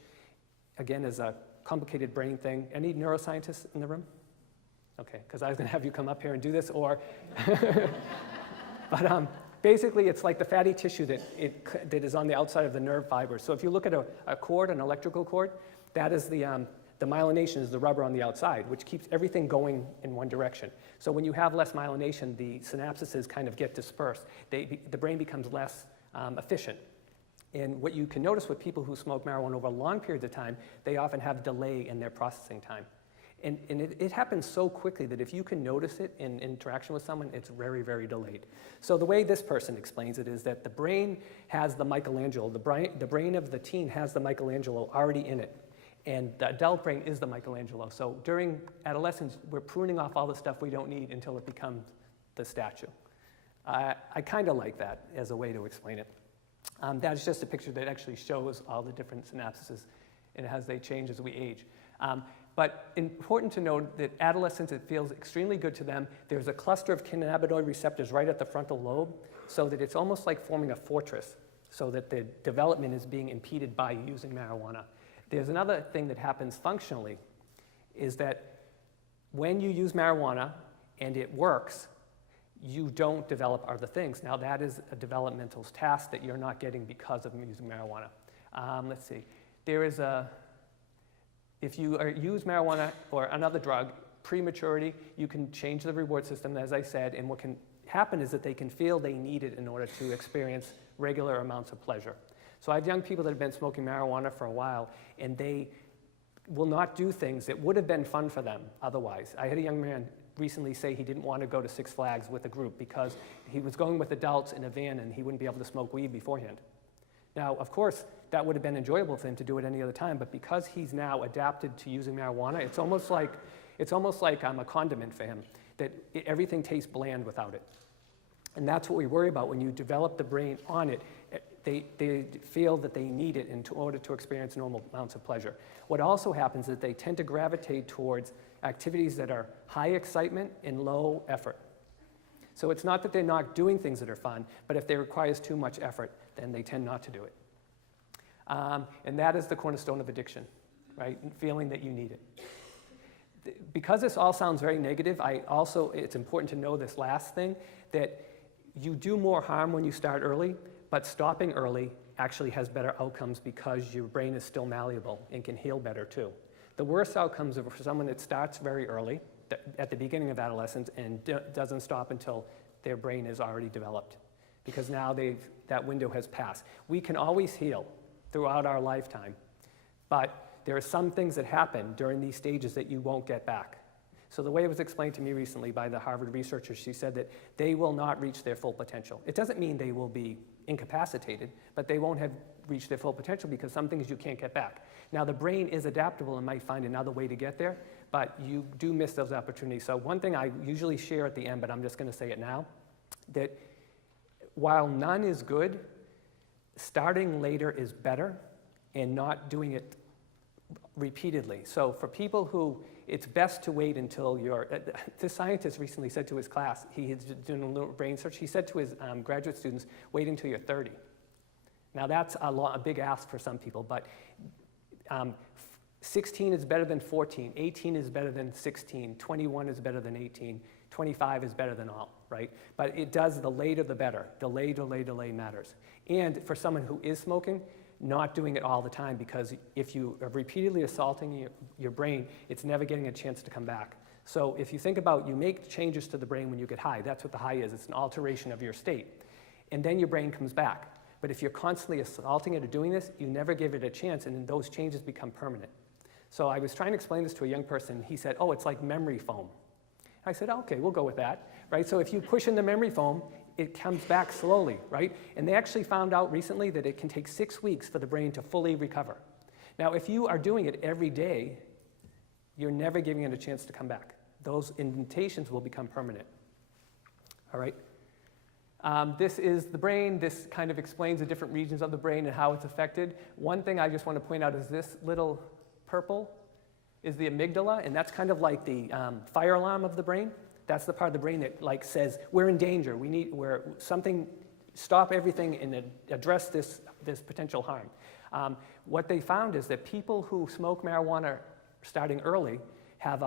again, is a complicated brain thing. Any neuroscientists in the room? Okay, because I was going to have you come up here and do this, or... But basically, it's like the fatty tissue that is on the outside of the nerve fibers. So if you look at a cord, an electrical cord, that is the myelination is the rubber on the outside, which keeps everything going in one direction. So when you have less myelination, the synapses kind of get dispersed. The brain becomes less efficient. And what you can notice with people who smoke marijuana over long periods of time, they often have delay in their processing time. And it happens so quickly that if you can notice it in interaction with someone, it's very, very delayed. So the way this person explains it is that the brain has the Michelangelo. The brain of the teen has the Michelangelo already in it. And the adult brain is the Michelangelo. So during adolescence, we're pruning off all the stuff we don't need until it becomes the statue. I kind of like that as a way to explain it. That's just a picture that actually shows all the different synapses and how they change as we age. But important to note that adolescents, it feels extremely good to them. There's a cluster of cannabinoid receptors right at the frontal lobe, so that it's almost like forming a fortress, so that the development is being impeded by using marijuana. There's another thing that happens functionally, is that when you use marijuana and it works, you don't develop other things. Now that is a developmental task that you're not getting because of using marijuana. Let's see, if you use marijuana or another drug, prematurity, you can change the reward system, as I said, and what can happen is that they can feel they need it in order to experience regular amounts of pleasure. So I have young people that have been smoking marijuana for a while, and they will not do things that would have been fun for them otherwise. I had a young man recently say he didn't want to go to Six Flags with a group because he was going with adults in a van and he wouldn't be able to smoke weed beforehand. Now, of course, that would have been enjoyable for him to do it any other time, but because he's now adapted to using marijuana, it's almost like a condiment for him, that everything tastes bland without it. And that's what we worry about when you develop the brain on it. They feel that they need it in order to experience normal amounts of pleasure. What also happens is that they tend to gravitate towards activities that are high excitement and low effort. So it's not that they're not doing things that are fun, but if it requires too much effort, then they tend not to do it. And that is the cornerstone of addiction, right? Feeling that you need it. Because this all sounds very negative, it's important to know this last thing, that you do more harm when you start early, but stopping early actually has better outcomes because your brain is still malleable and can heal better too. The worst outcomes are for someone that starts very early, at the beginning of adolescence, and doesn't stop until their brain is already developed, because now that window has passed. We can always heal throughout our lifetime, but there are some things that happen during these stages that you won't get back. So the way it was explained to me recently by the Harvard researchers, she said that they will not reach their full potential. It doesn't mean they will be incapacitated, but they won't have reached their full potential because some things you can't get back. Now the brain is adaptable and might find another way to get there, but you do miss those opportunities. So one thing I usually share at the end, but I'm just going to say it now, that while none is good, starting later is better and not doing it repeatedly. So for people who, it's best to wait until this scientist recently said to his class, he was doing a little brain research, he said to his graduate students, wait until you're 30. Now that's a big ask for some people, but 16 is better than 14, 18 is better than 16, 21 is better than 18, 25 is better than all, right? But it does, the later the better. Delay matters. And for someone who is smoking, not doing it all the time, because if you are repeatedly assaulting your brain, it's never getting a chance to come back. So if you think about, you make changes to the brain when you get high, that's what the high is, it's an alteration of your state. And then your brain comes back. But if you're constantly assaulting it or doing this, you never give it a chance, and then those changes become permanent. So I was trying to explain this to a young person. He said, oh, it's like memory foam. I said, okay, we'll go with that, right? So if you push in the memory foam, it comes back slowly, right? And they actually found out recently that it can take 6 weeks for the brain to fully recover. Now, if you are doing it every day, you're never giving it a chance to come back. Those indentations will become permanent, all right? This is the brain. This kind of explains the different regions of the brain and how it's affected. One thing I just want to point out is this little purple is the amygdala, and that's kind of like the fire alarm of the brain. That's the part of the brain that like says, we're in danger, stop everything and address this potential harm. What they found is that people who smoke marijuana starting early have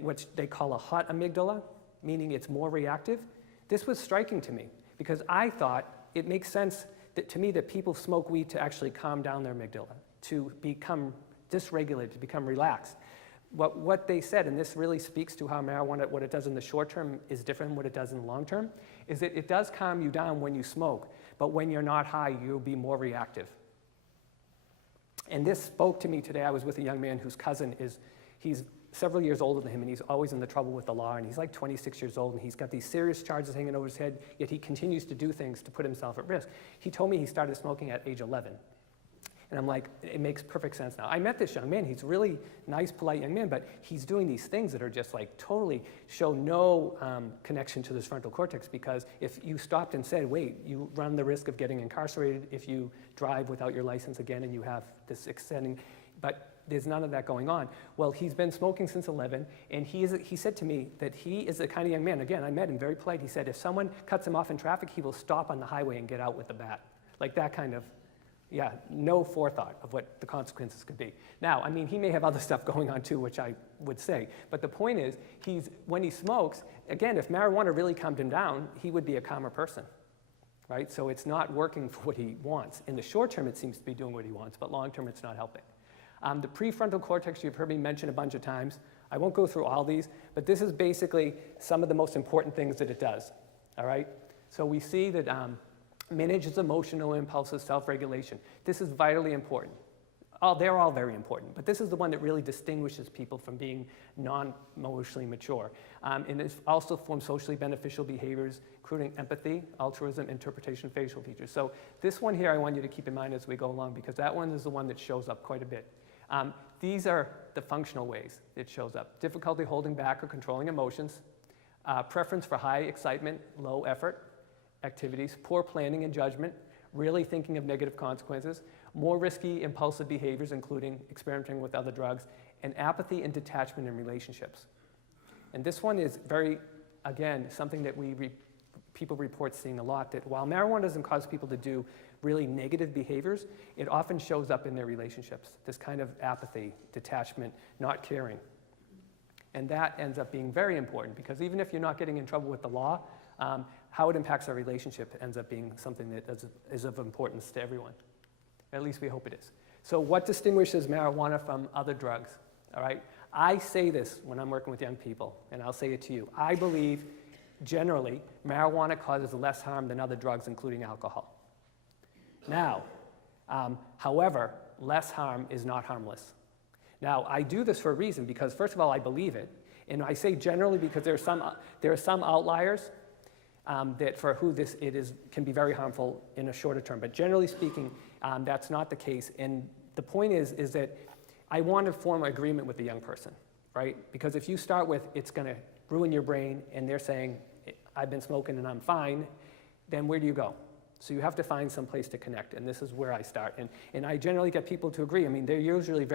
what they call a hot amygdala, meaning it's more reactive. This was striking to me because I thought it makes sense to me that people smoke weed to actually calm down their amygdala, to become dysregulated, to become relaxed. What they said, and this really speaks to how marijuana, what it does in the short term is different than what it does in the long term, is that it does calm you down when you smoke, but when you're not high, you'll be more reactive. And this spoke to me today. I was with a young man whose cousin he's several years older than him, and he's always in the trouble with the law, and he's like 26 years old, and he's got these serious charges hanging over his head, yet he continues to do things to put himself at risk. He told me he started smoking at age 11. And I'm like, it makes perfect sense now. I met this young man. He's a really nice, polite young man, but he's doing these things that are just like totally show no connection to this frontal cortex, because if you stopped and said, wait, you run the risk of getting incarcerated if you drive without your license again and you have this extending, but there's none of that going on. Well, he's been smoking since 11, and he said to me that he is the kind of young man, again, I met him, very polite. He said if someone cuts him off in traffic, he will stop on the highway and get out with a bat. Like that kind of, yeah, no forethought of what the consequences could be. Now, I mean, he may have other stuff going on too, which I would say. But the point is, when he smokes, again, if marijuana really calmed him down, he would be a calmer person. Right? So it's not working for what he wants. In the short term, it seems to be doing what he wants, but long term, it's not helping. The prefrontal cortex, you've heard me mention a bunch of times. I won't go through all these, but this is basically some of the most important things that it does. All right? So we see that manages emotional impulses, self-regulation. This is vitally important. They're all very important, but this is the one that really distinguishes people from being non-emotionally mature. And it also forms socially beneficial behaviors, including empathy, altruism, interpretation, facial features. So this one here I want you to keep in mind as we go along, because that one is the one that shows up quite a bit. These are the functional ways it shows up. Difficulty holding back or controlling emotions, preference for high excitement, low effort activities, poor planning and judgment, really thinking of negative consequences, more risky impulsive behaviors, including experimenting with other drugs, and apathy and detachment in relationships. And this one is very, again, something that people report seeing a lot, that while marijuana doesn't cause people to do really negative behaviors, it often shows up in their relationships, this kind of apathy, detachment, not caring. And that ends up being very important, because even if you're not getting in trouble with the law, how it impacts our relationship ends up being something that is of importance to everyone. At least we hope it is. So what distinguishes marijuana from other drugs? All right? I say this when I'm working with young people, and I'll say it to you. I believe, generally, marijuana causes less harm than other drugs, including alcohol. Now, however, less harm is not harmless. Now, I do this for a reason, because first of all, I believe it. And I say generally because there are some outliers that for who can be very harmful in a shorter term. But generally speaking, that's not the case. And the point is that I want to form an agreement with the young person, right? Because if you start with, it's going to ruin your brain, and they're saying, I've been smoking and I'm fine, then where do you go? So you have to find some place to connect, and this is where I start. And I generally get people to agree. I mean, they're usually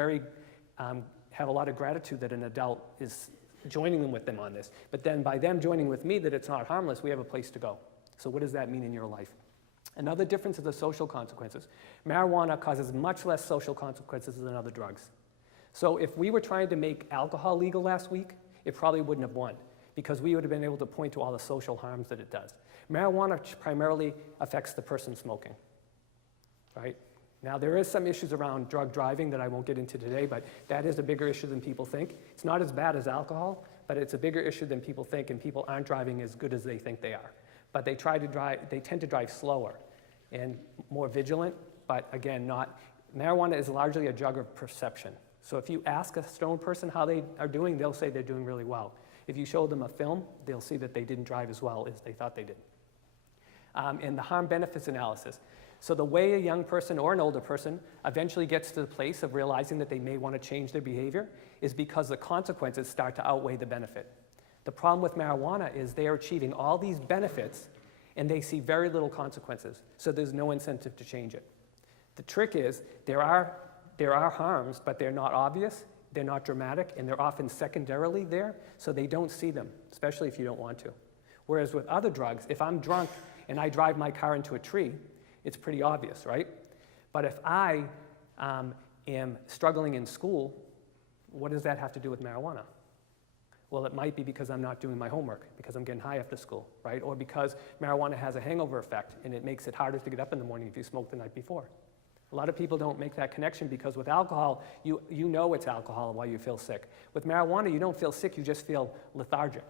have a lot of gratitude that an adult is joining with them on this. But then by them joining with me that it's not harmless, we have a place to go. So what does that mean in your life? Another difference is the social consequences. Marijuana causes much less social consequences than other drugs. So if we were trying to make alcohol legal last week, it probably wouldn't have won, because we would have been able to point to all the social harms that it does. Marijuana primarily affects the person smoking, right? Now, there is some issues around drug driving that I won't get into today, but that is a bigger issue than people think. It's not as bad as alcohol, but it's a bigger issue than people think, and people aren't driving as good as they think they are. But they tend to drive slower and more vigilant, but again, marijuana is largely a drug of perception. So if you ask a stoned person how they are doing, they'll say they're doing really well. If you show them a film, they'll see that they didn't drive as well as they thought they did. And the harm benefits analysis. So the way a young person or an older person eventually gets to the place of realizing that they may want to change their behavior is because the consequences start to outweigh the benefit. The problem with marijuana is they are achieving all these benefits and they see very little consequences, so there's no incentive to change it. The trick is there are harms, but they're not obvious, they're not dramatic, and they're often secondarily there, so they don't see them, especially if you don't want to. Whereas with other drugs, if I'm drunk and I drive my car into a tree, it's pretty obvious, right? But if I am struggling in school, what does that have to do with marijuana? Well, it might be because I'm not doing my homework, because I'm getting high after school, right? Or because marijuana has a hangover effect, and it makes it harder to get up in the morning if you smoked the night before. A lot of people don't make that connection because with alcohol, you know it's alcohol while you feel sick. With marijuana, you don't feel sick, you just feel lethargic.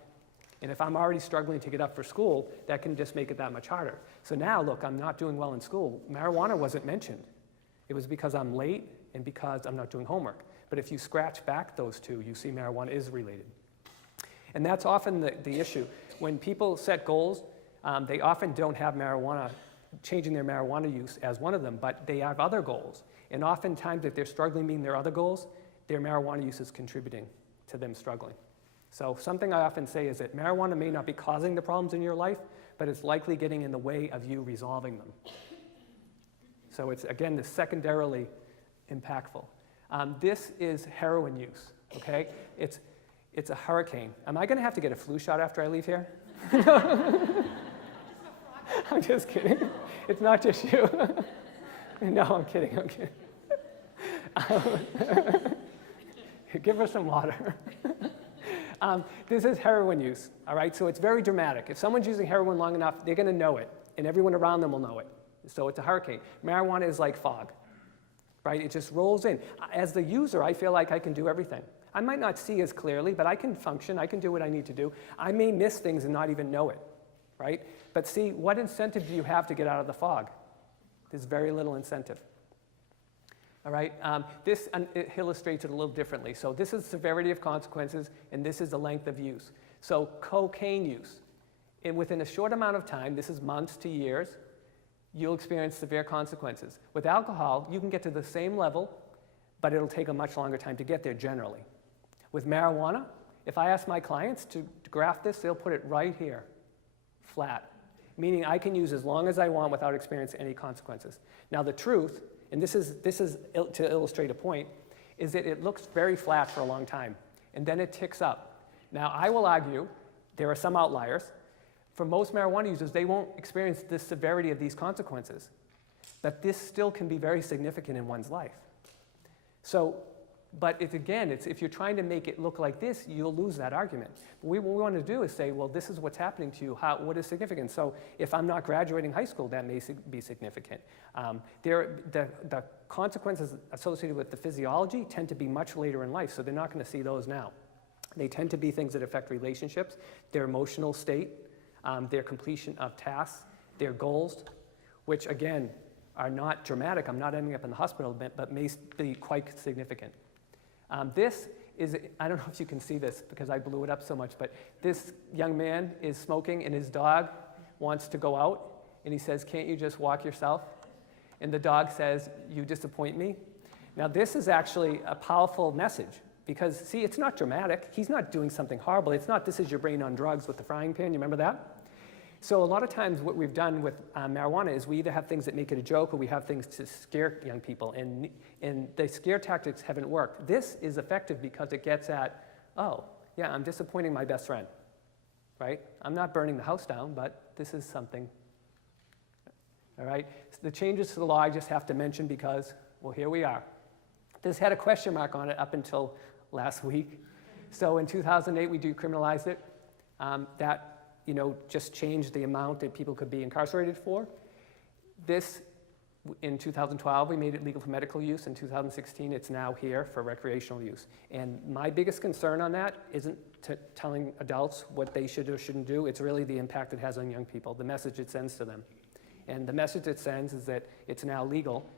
And if I'm already struggling to get up for school, that can just make it that much harder. So now, look, I'm not doing well in school. Marijuana wasn't mentioned. It was because I'm late and because I'm not doing homework. But if you scratch back those two, you see marijuana is related. And that's often the issue. When people set goals, they often don't have changing their marijuana use as one of them, but they have other goals. And oftentimes, if they're struggling meeting their other goals, their marijuana use is contributing to them struggling. So something I often say is that marijuana may not be causing the problems in your life, but it's likely getting in the way of you resolving them. So it's, again, secondarily impactful. This is heroin use, okay? It's a hurricane. Am I going to have to get a flu shot after I leave here? I'm just kidding. It's not just you. No, I'm kidding. Give her some water. This is heroin use, all right? So it's very dramatic. If someone's using heroin long enough, they're going to know it, and everyone around them will know it. So it's a hurricane. Marijuana is like fog, right? It just rolls in. As the user, I feel like I can do everything. I might not see as clearly, but I can function. I can do what I need to do. I may miss things and not even know it, right? But see, what incentive do you have to get out of the fog? There's very little incentive. All right, this it illustrates it a little differently. So this is severity of consequences, and this is the length of use. So cocaine use, and within a short amount of time, this is months to years, you'll experience severe consequences. With alcohol, you can get to the same level, but it'll take a much longer time to get there generally. With marijuana, if I ask my clients to graph this, they'll put it right here, flat, meaning I can use as long as I want without experiencing any consequences. Now the truth, and this is to illustrate a point, is that it looks very flat for a long time, and then it ticks up. Now I will argue, there are some outliers. For most marijuana users, they won't experience the severity of these consequences, but this still can be very significant in one's life. So, but if you're trying to make it look like this, you'll lose that argument. What we want to do is say, well, this is what's happening to you. What is significant? So if I'm not graduating high school, that may be significant. The consequences associated with the physiology tend to be much later in life, so they're not going to see those now. They tend to be things that affect relationships, their emotional state, their completion of tasks, their goals, which again are not dramatic. I'm not ending up in the hospital, but may be quite significant. This is, I don't know if you can see this because I blew it up so much, but this young man is smoking and his dog wants to go out and he says, "Can't you just walk yourself?" And the dog says, "You disappoint me." Now this is actually a powerful message because, see, it's not dramatic. He's not doing something horrible. It's not, this is your brain on drugs with the frying pan. You remember that? So a lot of times what we've done with marijuana is we either have things that make it a joke or we have things to scare young people, and the scare tactics haven't worked. This is effective because it gets at, oh, yeah, I'm disappointing my best friend, right? I'm not burning the house down, but this is something, all right? So the changes to the law I just have to mention because, well, here we are. This had a question mark on it up until last week. So in 2008, we decriminalized it. That just changed the amount that people could be incarcerated for. This, in 2012, we made it legal for medical use. In 2016, it's now here for recreational use. And my biggest concern on that isn't telling adults what they should or shouldn't do. It's really the impact it has on young people, the message it sends to them. And the message it sends is that it's now legal,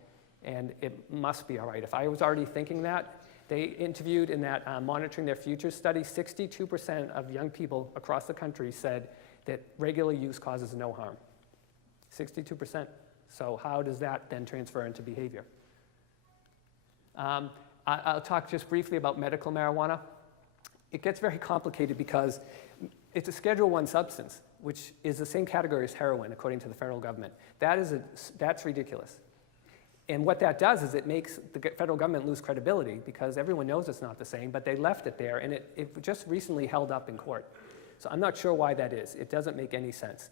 and it must be all right. If I was already thinking that, they interviewed in that Monitoring Their Futures study, 62% of young people across the country said that regular use causes no harm. 62%. So how does that then transfer into behavior? I'll talk just briefly about medical marijuana. It gets very complicated because it's a Schedule I substance, which is the same category as heroin, according to the federal government. That's ridiculous. And what that does is it makes the federal government lose credibility because everyone knows it's not the same, but they left it there, and it just recently held up in court. So I'm not sure why that is. It doesn't make any sense.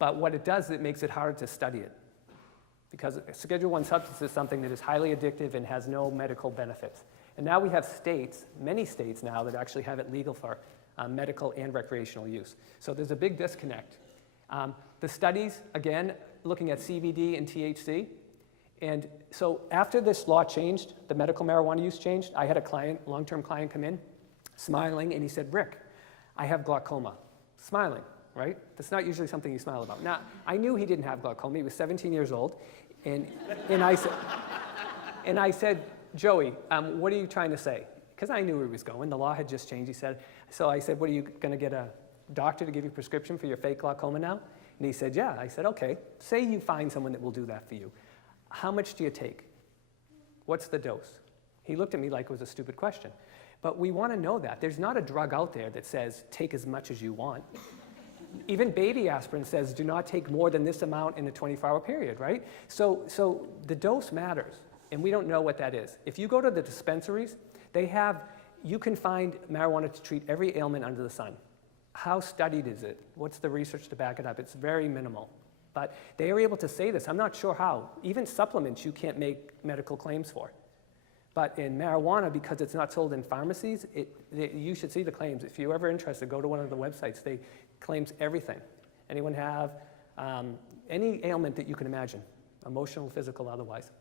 But what it does is it makes it harder to study it because a Schedule I substance is something that is highly addictive and has no medical benefits. And now we have states, many states now, that actually have it legal for medical and recreational use. So there's a big disconnect. The studies, again, looking at CBD and THC, and so after this law changed, the medical marijuana use changed, I had a client, long-term client come in, smiling, and he said, "Rick, I have glaucoma." Smiling, right? That's not usually something you smile about. Now, I knew he didn't have glaucoma. He was 17 years old, and I said, "Joey, what are you trying to say?" Because I knew where he was going. The law had just changed. So I said, "What, are you going to get a doctor to give you a prescription for your fake glaucoma now?" And he said, "Yeah." I said, "Okay, say you find someone that will do that for you. How much do you take? What's the dose?" He looked at me like it was a stupid question. But we want to know that. There's not a drug out there that says, take as much as you want. Even baby aspirin says, do not take more than this amount in a 24-hour period, right? So the dose matters. and we don't know what that is. If you go to the dispensaries, you can find marijuana to treat every ailment under the sun. How studied is it? What's the research to back it up? It's very minimal. But they are able to say this. I'm not sure how. Even supplements you can't make medical claims for. But in marijuana, because it's not sold in pharmacies, you should see the claims. If you're ever interested, go to one of the websites. They claims everything. Anyone have any ailment that you can imagine, emotional, physical, otherwise.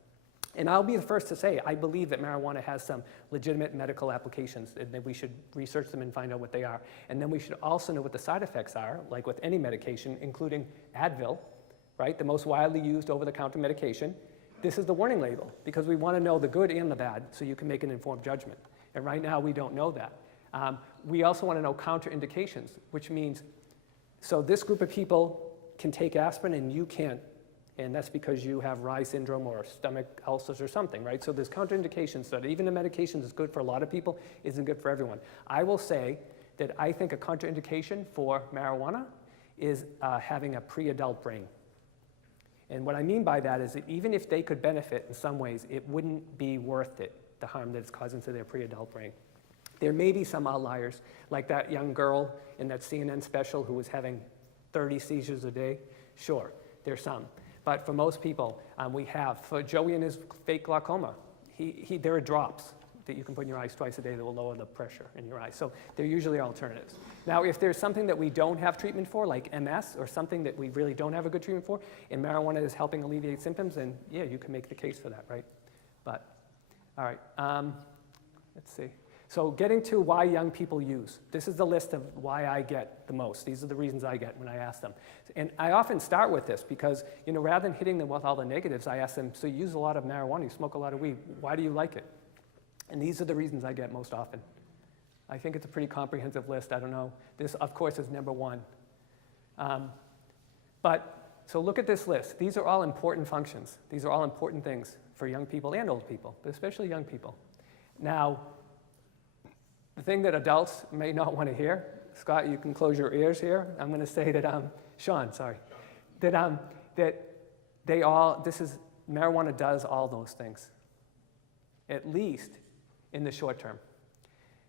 And I'll be the first to say, I believe that marijuana has some legitimate medical applications, and that we should research them and find out what they are. And then we should also know what the side effects are, like with any medication, including Advil, right? The most widely used over-the-counter medication. This is the warning label, because we want to know the good and the bad so you can make an informed judgment. And right now, we don't know that. We also want to know counterindications, which means, so this group of people can take aspirin and you can't. And that's because you have Rye syndrome or stomach ulcers or something, right? So there's counterindications that even the medication that's good for a lot of people isn't good for everyone. I will say that I think a contraindication for marijuana is having a pre-adult brain. And what I mean by that is that even if they could benefit in some ways, it wouldn't be worth it, the harm that it's causing to their pre-adult brain. There may be some outliers, like that young girl in that CNN special who was having 30 seizures a day. Sure, there's some. But for most people, for Joey and his fake glaucoma, there are drops that you can put in your eyes twice a day that will lower the pressure in your eyes. So there usually are alternatives. Now, if there's something that we don't have treatment for, like MS, or something that we really don't have a good treatment for, and marijuana is helping alleviate symptoms, then yeah, you can make the case for that, right? But, all right, let's see. So getting to why young people use. This is the list of why I get the most. These are the reasons I get when I ask them. And I often start with this because, rather than hitting them with all the negatives, I ask them, so you use a lot of marijuana, you smoke a lot of weed, why do you like it? And these are the reasons I get most often. I think it's a pretty comprehensive list. I don't know. This, of course, is number one. So look at this list. These are all important functions. These are all important things for young people and old people, but especially young people. Now, the thing that adults may not want to hear, Scott, you can close your ears here. I'm going to say that, Sean, sorry, that marijuana does all those things, at least in the short term.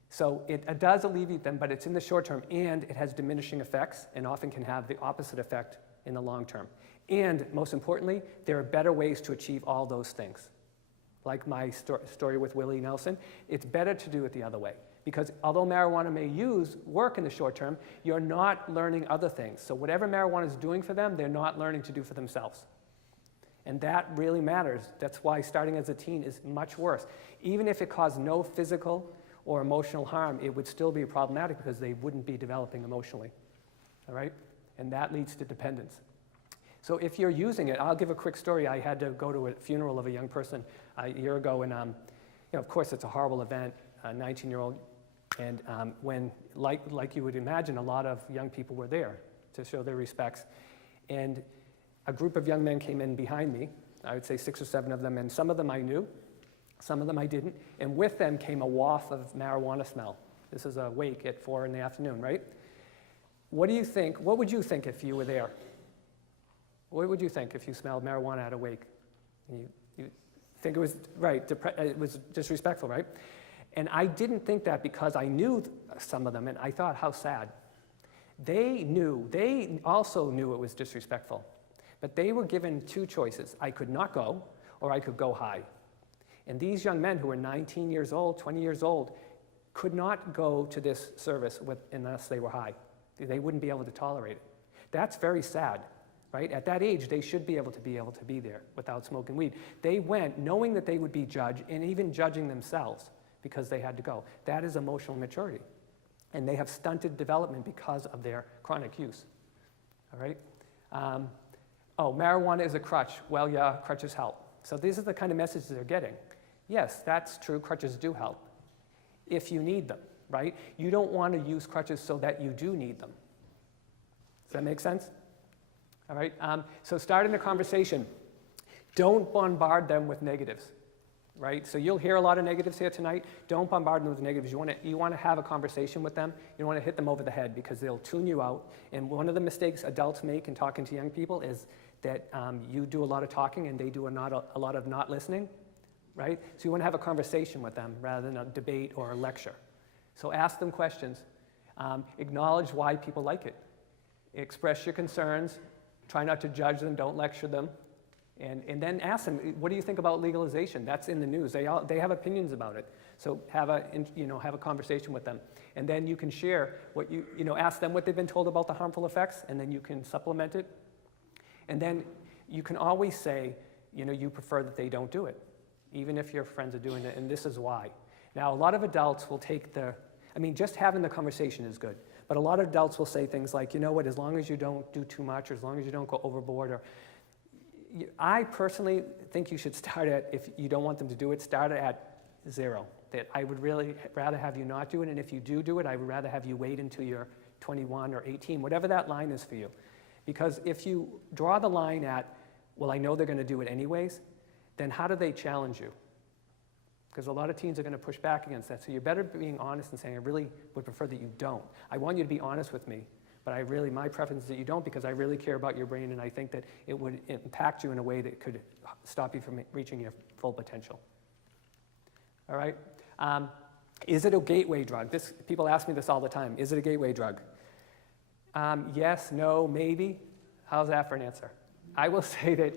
So it does alleviate them, but it's in the short term, and it has diminishing effects, and often can have the opposite effect in the long term. And most importantly, there are better ways to achieve all those things. Like my story with Willie Nelson, it's better to do it the other way. Because although marijuana may work in the short term, you're not learning other things. So whatever marijuana is doing for them, they're not learning to do for themselves. And that really matters. That's why starting as a teen is much worse. Even if it caused no physical or emotional harm, it would still be problematic because they wouldn't be developing emotionally. All right? And that leads to dependence. So if you're using it, I'll give a quick story. I had to go to a funeral of a young person a year ago, and of course it's a horrible event, a 19-year-old, and when, like you would imagine, a lot of young people were there to show their respects. And a group of young men came in behind me, I would say 6 or 7 of them, and some of them I knew, some of them I didn't, and with them came a waft of marijuana smell. This is a wake at 4 in the afternoon, right? What do you think, what would you think if you were there? What would you think if you smelled marijuana at a wake? You think it was, right, it was disrespectful, right? And I didn't think that because I knew some of them, and I thought, how sad. They also knew it was disrespectful. But they were given 2 choices. I could not go, or I could go high. And these young men who were 19 years old, 20 years old, could not go to this service unless they were high. They wouldn't be able to tolerate it. That's very sad, right? At that age, they should be able to be there without smoking weed. They went knowing that they would be judged, and even judging themselves because they had to go. That is emotional maturity. And they have stunted development because of their chronic use. All right? Marijuana is a crutch. Well, yeah, crutches help. So these are the kind of messages they're getting. Yes, that's true. Crutches do help if you need them, right? You don't want to use crutches so that you do need them. Does that make sense? All right. So starting the conversation, don't bombard them with negatives, right? So you'll hear a lot of negatives here tonight. Don't bombard them with negatives. You want to have a conversation with them. You don't want to hit them over the head because they'll tune you out. And one of the mistakes adults make in talking to young people is that you do a lot of talking and they do a lot of not listening. right? So you want to have a conversation with them rather than a debate or a lecture. So ask them questions. Acknowledge why people like it. Express your concerns. Try not to judge them. Don't lecture them. And then ask them, what do you think about legalization? That's in the news. They have opinions about it. So have a conversation with them. And then you can share what ask them what they've been told about the harmful effects, and then you can supplement it. And then you can always say, you prefer that they don't do it, even if your friends are doing it, and this is why. Now, a lot of adults will take just having the conversation is good, but a lot of adults will say things like, as long as you don't do too much, or as long as you don't go overboard, or I personally think you should start at, if you don't want them to do it, start at 0. That I would really rather have you not do it, and if you do it, I would rather have you wait until you're 21 or 18, whatever that line is for you. Because if you draw the line at, well, I know they're going to do it anyways, then how do they challenge you? Because a lot of teens are going to push back against that. So you're better being honest and saying, I really would prefer that you don't. I want you to be honest with me, but my preference is that you don't, because I really care about your brain, and I think that it would impact you in a way that could stop you from reaching your full potential. All right? Is it a gateway drug? People ask me this all the time. Is it a gateway drug? Yes, no, maybe. How's that for an answer? I will say that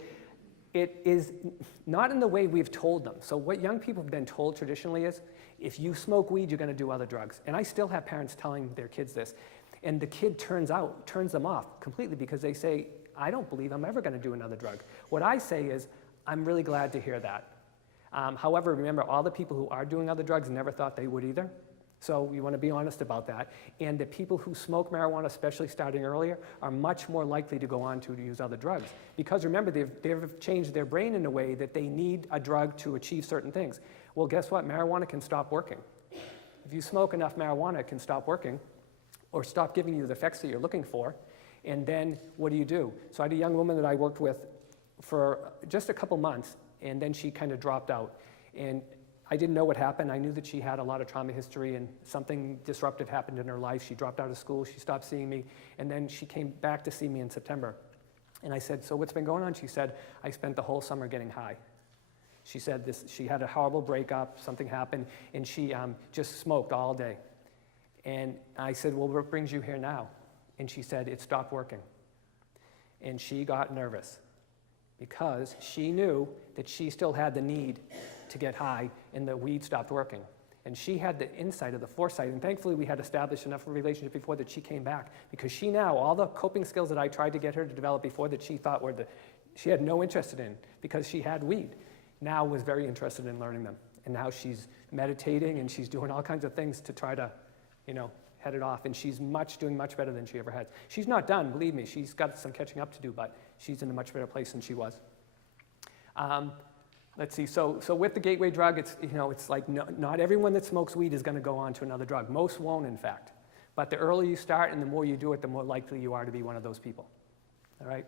it is not in the way we've told them. So what young people have been told traditionally is, if you smoke weed, you're going to do other drugs. And I still have parents telling their kids this. And the kid turns them off completely, because they say, I don't believe I'm ever going to do another drug. What I say is, I'm really glad to hear that. However, remember, all the people who are doing other drugs never thought they would either. So you want to be honest about that. And the people who smoke marijuana, especially starting earlier, are much more likely to go on to use other drugs. Because remember, they've changed their brain in a way that they need a drug to achieve certain things. Well, guess what? Marijuana can stop working. If you smoke enough marijuana, it can stop working, or stop giving you the effects that you're looking for. And then what do? So I had a young woman that I worked with for just a couple months, and then she kind of dropped out. And I didn't know what happened. I knew that she had a lot of trauma history, and something disruptive happened in her life. She dropped out of school, she stopped seeing me, and then she came back to see me in September. And I said, so what's been going on? She said, I spent the whole summer getting high. She said she had a horrible breakup, something happened, and she just smoked all day. And I said, well, what brings you here now? And she said, it stopped working. And she got nervous, because she knew that she still had the need to get high, and the weed stopped working. And she had the insight, or the foresight, and thankfully we had established enough of a relationship before that she came back, because she now, all the coping skills that I tried to get her to develop before that she thought she had no interest in, because she had weed, now was very interested in learning them. And now she's meditating, and she's doing all kinds of things to try to, head it off, and she's doing much better than she ever has. She's not done, believe me. She's got some catching up to do, but she's in a much better place than she was. Let's see. So with the gateway drug, it's like not everyone that smokes weed is going to go on to another drug. Most won't, in fact. But the earlier you start and the more you do it, the more likely you are to be one of those people. All right.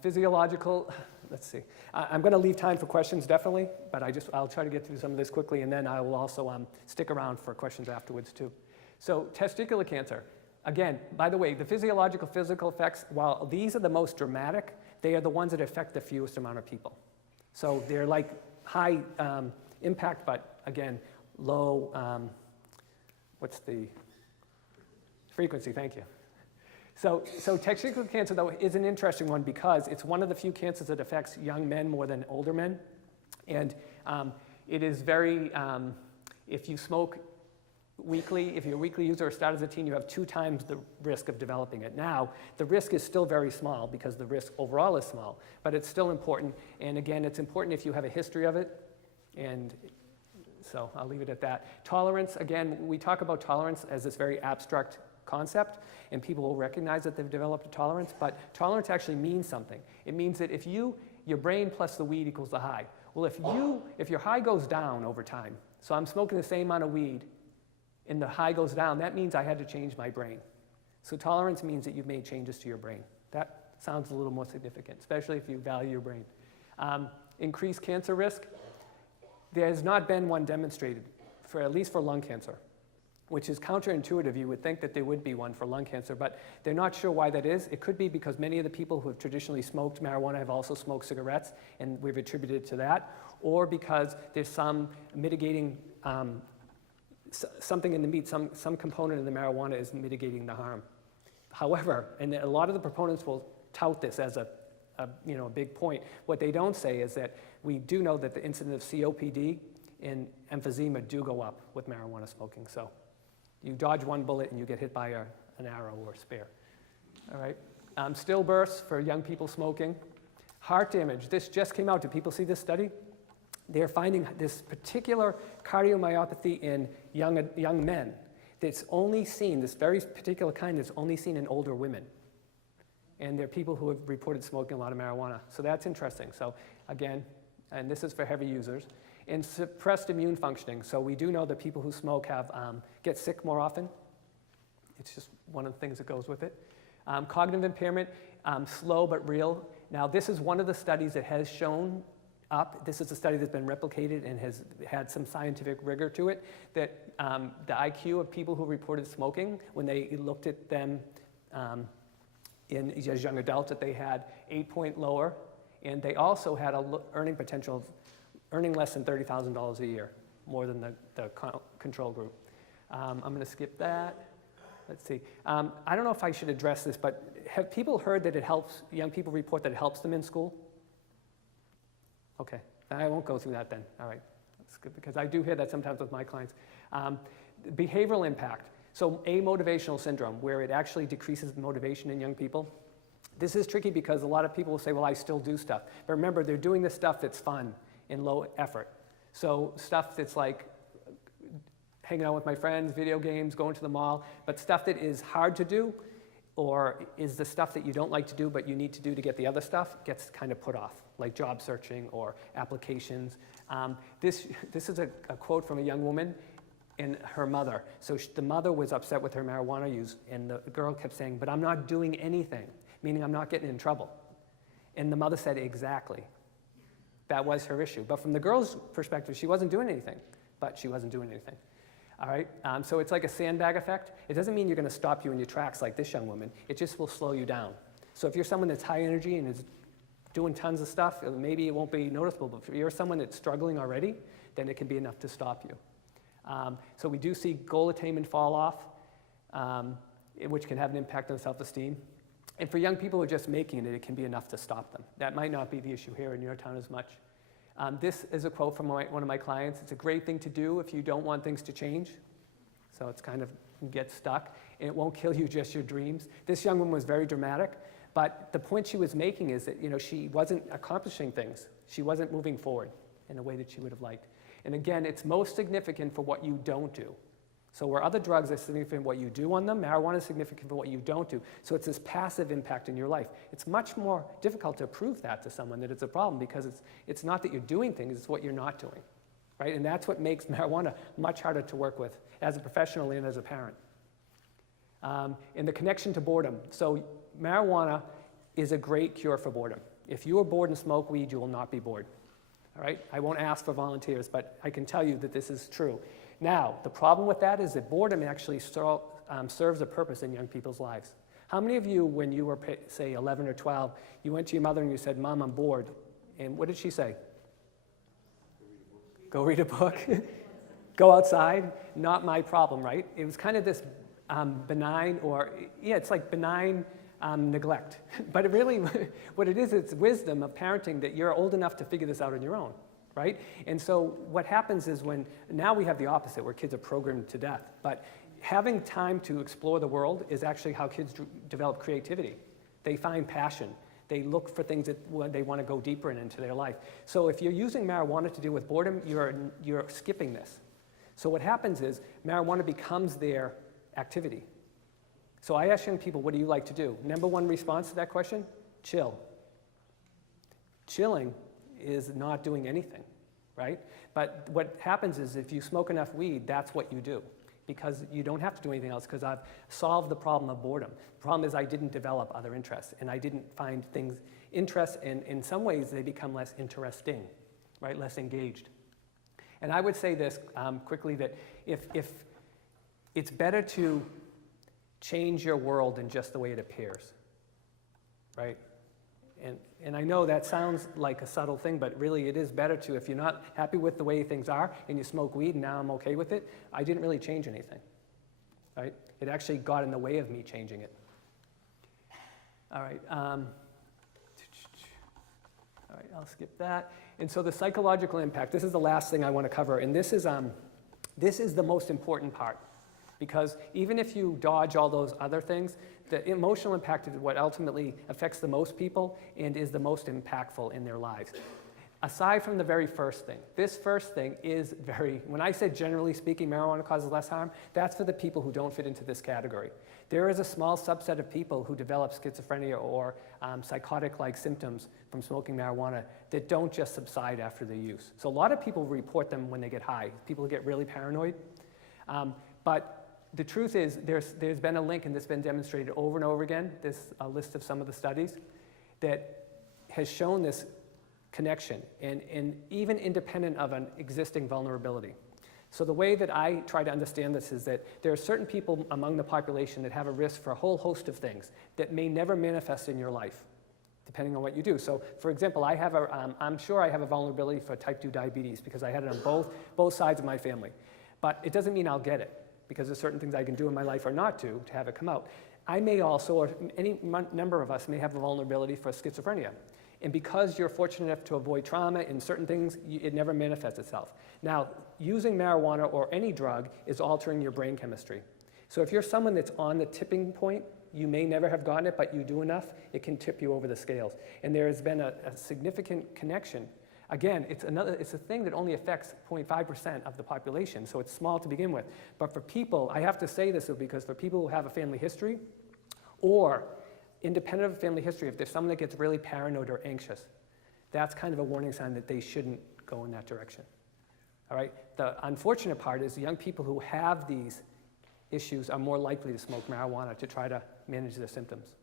Physiological, let's see. I'm going to leave time for questions, definitely, but I'll try to get through some of this quickly, and then I will also stick around for questions afterwards, too. So testicular cancer. Again, by the way, the physical effects, while these are the most dramatic, they are the ones that affect the fewest amount of people. So they're like high impact, but again, low, what's the frequency? Thank you. So testicular cancer, though, is an interesting one, because it's one of the few cancers that affects young men more than older men. And it is very, if you smoke weekly, if you're a weekly user or start as a teen, you have 2 times the risk of developing it. Now, the risk is still very small, because the risk overall is small, but it's still important. And again, it's important if you have a history of it. And so I'll leave it at that. Tolerance, again, we talk about tolerance as this very abstract concept, and people will recognize that they've developed a tolerance, but tolerance actually means something. It means that if your brain plus the weed equals the high. Well, if your high goes down over time, so I'm smoking the same amount of weed, and the high goes down, that means I had to change my brain. So tolerance means that you've made changes to your brain. That sounds a little more significant, especially if you value your brain. Increased cancer risk. There has not been one demonstrated, at least for lung cancer. which is counterintuitive. You would think that there would be one for lung cancer, but they're not sure why that is. It could be because many of the people who have traditionally smoked marijuana have also smoked cigarettes, and we've attributed it to that, or because there's some mitigating, something in the meat, some component in the marijuana is mitigating the harm. However, and a lot of the proponents will tout this as a big point. What they don't say is that we do know that the incidence of COPD and emphysema do go up with marijuana smoking. So you dodge one bullet and you get hit by an arrow or a spear. All right. Stillbirths for young people smoking. Heart damage. This just came out. Did people see this study? They're finding this particular cardiomyopathy in young men that's only seen, this very particular kind that's only seen in older women. And there are people who have reported smoking a lot of marijuana. So that's interesting. So again, and this is for heavy users. And suppressed immune functioning. So we do know that people who smoke get sick more often. It's just one of the things that goes with it. Cognitive impairment, slow but real. Now this is one of the studies that has shown up. This is a study that's been replicated and has had some scientific rigor to it, that the IQ of people who reported smoking, when they looked at them as young adults, that they had 8-point lower, and they also had a earning potential of earning less than $30,000 a year, more than the control group. I'm going to skip that. Let's see. I don't know if I should address this, but have people heard that it helps, young people report that it helps them in school? Okay, I won't go through that then. All right, that's good, because I do hear that sometimes with my clients. Behavioral impact. So amotivational syndrome, where it actually decreases the motivation in young people. This is tricky because a lot of people will say, well, I still do stuff. But remember, they're doing the stuff that's fun and low effort. So stuff that's like hanging out with my friends, video games, going to the mall, but stuff that is hard to do, or is the stuff that you don't like to do but you need to do to get the other stuff, gets kind of put off, like job searching or applications. This is a quote from a young woman and her mother. So the mother was upset with her marijuana use, and the girl kept saying, but I'm not doing anything, meaning I'm not getting in trouble. And the mother said, exactly. That was her issue. But from the girl's perspective, she wasn't doing anything, but she wasn't doing anything. All right, so it's like a sandbag effect. It doesn't mean you're going to stop you in your tracks like this young woman. It just will slow you down. So if you're someone that's high energy and is doing tons of stuff, maybe it won't be noticeable. But if you're someone that's struggling already, then it can be enough to stop you. So we do see goal attainment fall off, which can have an impact on self-esteem. And for young people who are just making it, it can be enough to stop them. That might not be the issue here in your town as much. This is a quote from one of my clients. It's a great thing to do if you don't want things to change. So it's kind of get stuck, and it won't kill you, just your dreams. This young woman was very dramatic, but the point she was making is that she wasn't accomplishing things. She wasn't moving forward in a way that she would have liked. And again, it's most significant for what you don't do. So where other drugs are significant for what you do on them, marijuana is significant for what you don't do. So it's this passive impact in your life. It's much more difficult to prove that to someone that it's a problem, because it's not that you're doing things, it's what you're not doing, right? And that's what makes marijuana much harder to work with as a professional and as a parent. And the connection to boredom. So marijuana is a great cure for boredom. If you are bored and smoke weed, you will not be bored. All right? I won't ask for volunteers, but I can tell you that this is true. Now, the problem with that is that boredom actually serves a purpose in young people's lives. How many of you, when you were, say, 11 or 12, you went to your mother and you said, Mom, I'm bored? And what did she say? Go read a book. Go outside. Not my problem, right? It was kind of this benign, or, yeah, it's like benign neglect. But it really, what it is, it's wisdom of parenting, that you're old enough to figure this out on your own. Right? And so what happens is now we have the opposite, where kids are programmed to death. But having time to explore the world is actually how kids develop creativity. They find passion. They look for things that they want to go deeper into their life. So if you're using marijuana to deal with boredom, you're skipping this. So what happens is marijuana becomes their activity. So I ask young people, what do you like to do? Number one response to that question? Chill. Chilling is not doing anything, right? But what happens is if you smoke enough weed, that's what you do, because you don't have to do anything else, because I've solved the problem of boredom. The problem is I didn't develop other interests, and I didn't find interests, and in some ways they become less interesting, right? Less engaged. And I would say this quickly, that if it's better to change your world than just the way it appears, right? And I know that sounds like a subtle thing, but really it is better to, if you're not happy with the way things are and you smoke weed and now I'm okay with it, I didn't really change anything, right? It actually got in the way of me changing it. All right, I'll skip that. And so the psychological impact, this is the last thing I want to cover, and this is the most important part. Because even if you dodge all those other things, the emotional impact is what ultimately affects the most people and is the most impactful in their lives. Aside from the very first thing, this first thing is when I say generally speaking marijuana causes less harm, that's for the people who don't fit into this category. There is a small subset of people who develop schizophrenia or psychotic-like symptoms from smoking marijuana that don't just subside after the use. So a lot of people report them when they get high. People get really paranoid. But the truth is, there's been a link, and this has been demonstrated over and over again, this list of some of the studies, that has shown this connection, and even independent of an existing vulnerability. So the way that I try to understand this is that there are certain people among the population that have a risk for a whole host of things that may never manifest in your life, depending on what you do. So, for example, I'm sure I have a vulnerability for type 2 diabetes because I had it on both sides of my family. But it doesn't mean I'll get it, because there's certain things I can do in my life or not to have it come out. I may also, or any number of us may have a vulnerability for schizophrenia. And because you're fortunate enough to avoid trauma in certain things, it never manifests itself. Now, using marijuana or any drug is altering your brain chemistry. So if you're someone that's on the tipping point, you may never have gotten it, but you do enough, it can tip you over the scales. And there has been a significant connection. Again, it's a thing that only affects 0.5% of the population, so it's small to begin with. But for people, I have to say this because for people who have a family history, or independent of family history, if there's someone that gets really paranoid or anxious, that's kind of a warning sign that they shouldn't go in that direction. All right? The unfortunate part is young people who have these issues are more likely to smoke marijuana to try to manage their symptoms.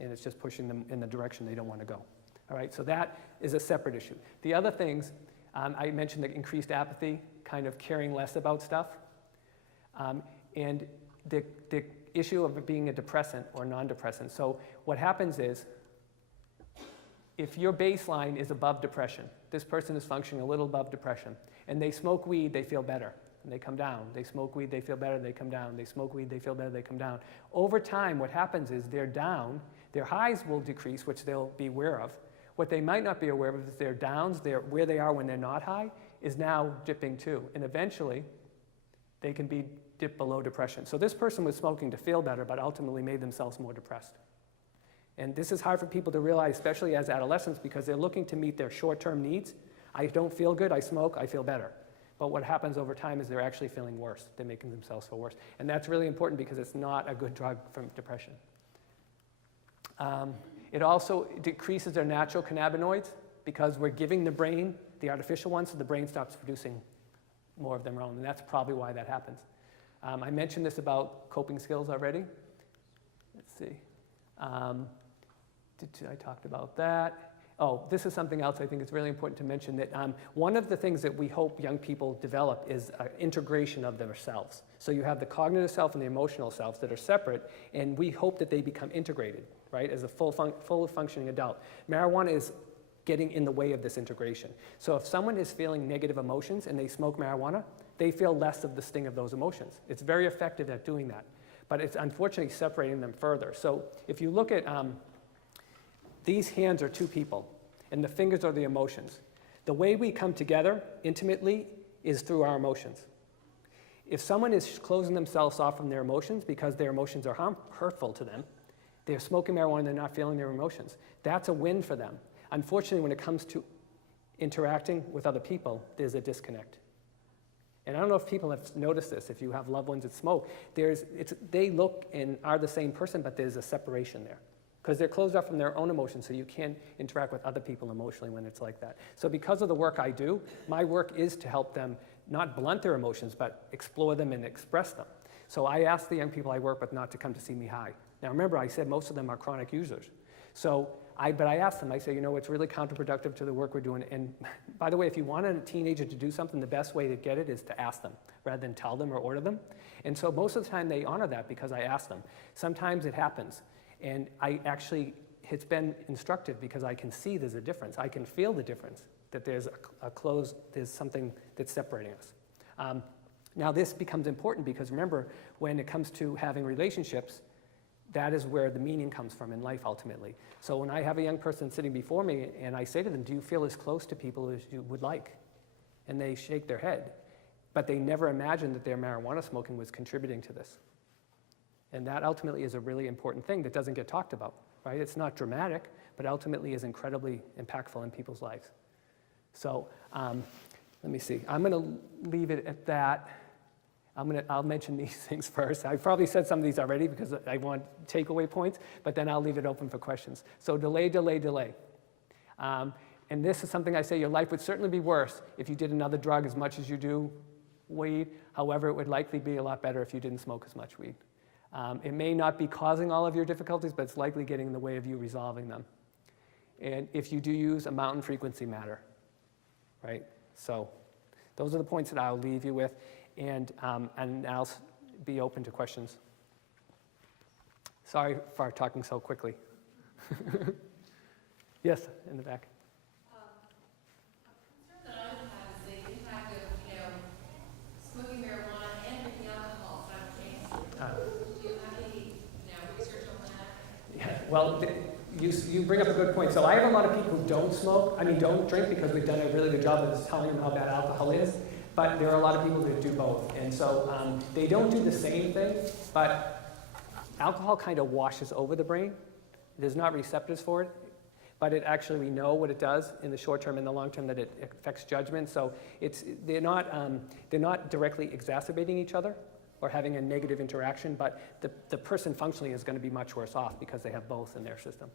And it's just pushing them in the direction they don't want to go. All right, so that is a separate issue. The other things, I mentioned the increased apathy, kind of caring less about stuff, and the issue of it being a depressant or non-depressant. So what happens is, if your baseline is above depression, this person is functioning a little above depression, and they smoke weed, they feel better, and they come down. They smoke weed, they feel better, they come down. They smoke weed, they feel better, they come down. Over time, what happens is they're down, their highs will decrease, which they'll be aware of. What they might not be aware of is their downs, where they are when they're not high, is now dipping too. And eventually, they can be dipped below depression. So this person was smoking to feel better, but ultimately made themselves more depressed. And this is hard for people to realize, especially as adolescents, because they're looking to meet their short-term needs. I don't feel good, I smoke, I feel better. But what happens over time is they're actually feeling worse. They're making themselves feel worse. And that's really important because it's not a good drug for depression. It also decreases their natural cannabinoids because we're giving the brain the artificial ones, so the brain stops producing more of their own, and that's probably why that happens. I mentioned this about coping skills already. Let's see. I talked about that. Oh, this is something else I think it's really important to mention, that one of the things that we hope young people develop is integration of themselves. So you have the cognitive self and the emotional selves that are separate, and we hope that they become integrated, right, as a full functioning adult. Marijuana is getting in the way of this integration. So if someone is feeling negative emotions and they smoke marijuana, they feel less of the sting of those emotions. It's very effective at doing that, but it's unfortunately separating them further. So if you look at these hands are two people, and the fingers are the emotions. The way we come together intimately is through our emotions. If someone is closing themselves off from their emotions because their emotions are hurtful to them, they're smoking marijuana and they're not feeling their emotions, that's a win for them. Unfortunately, when it comes to interacting with other people, there's a disconnect. And I don't know if people have noticed this, if you have loved ones that smoke, they look and are the same person, but there's a separation there. Because they're closed off from their own emotions, so you can't interact with other people emotionally when it's like that. So because of the work I do, my work is to help them not blunt their emotions, but explore them and express them. So I ask the young people I work with not to come to see me high. Now remember, I said most of them are chronic users. So but I ask them, I say, it's really counterproductive to the work we're doing. And by the way, if you want a teenager to do something, the best way to get it is to ask them rather than tell them or order them. And so most of the time they honor that because I ask them. Sometimes it happens. And it's been instructive because I can see there's a difference. I can feel the difference, that there's there's something that's separating us. Now this becomes important because remember, when it comes to having relationships, that is where the meaning comes from in life ultimately. So when I have a young person sitting before me and I say to them, do you feel as close to people as you would like? And they shake their head, but they never imagined that their marijuana smoking was contributing to this. And that ultimately is a really important thing that doesn't get talked about, right? It's not dramatic, but ultimately is incredibly impactful in people's lives. So let me see. I'm going to leave it at that. I'll mention these things first. I've probably said some of these already because I want takeaway points, but then I'll leave it open for questions. So delay, delay, delay. And this is something I say, your life would certainly be worse if you did another drug as much as you do weed. However, it would likely be a lot better if you didn't smoke as much weed. It may not be causing all of your difficulties, but it's likely getting in the way of you resolving them. And if you do use, amount and frequency matter, right? So those are the points that I'll leave you with. And I'll be open to questions. Sorry for talking so quickly. Yes, in the back. A concern that I would have is the impact of, smoking marijuana and drinking alcohol simultaneously. Do you have any, research on that? Yeah, well, you bring up a good point. So I have a lot of people who don't drink because we've done a really good job of telling them how bad alcohol is. But there are a lot of people that do both. And so they don't do the same thing, but alcohol kind of washes over the brain. There's not receptors for it, but we know what it does in the short term and the long term, that it affects judgment. So they're not directly exacerbating each other or having a negative interaction, but the person functionally is going to be much worse off because they have both in their system.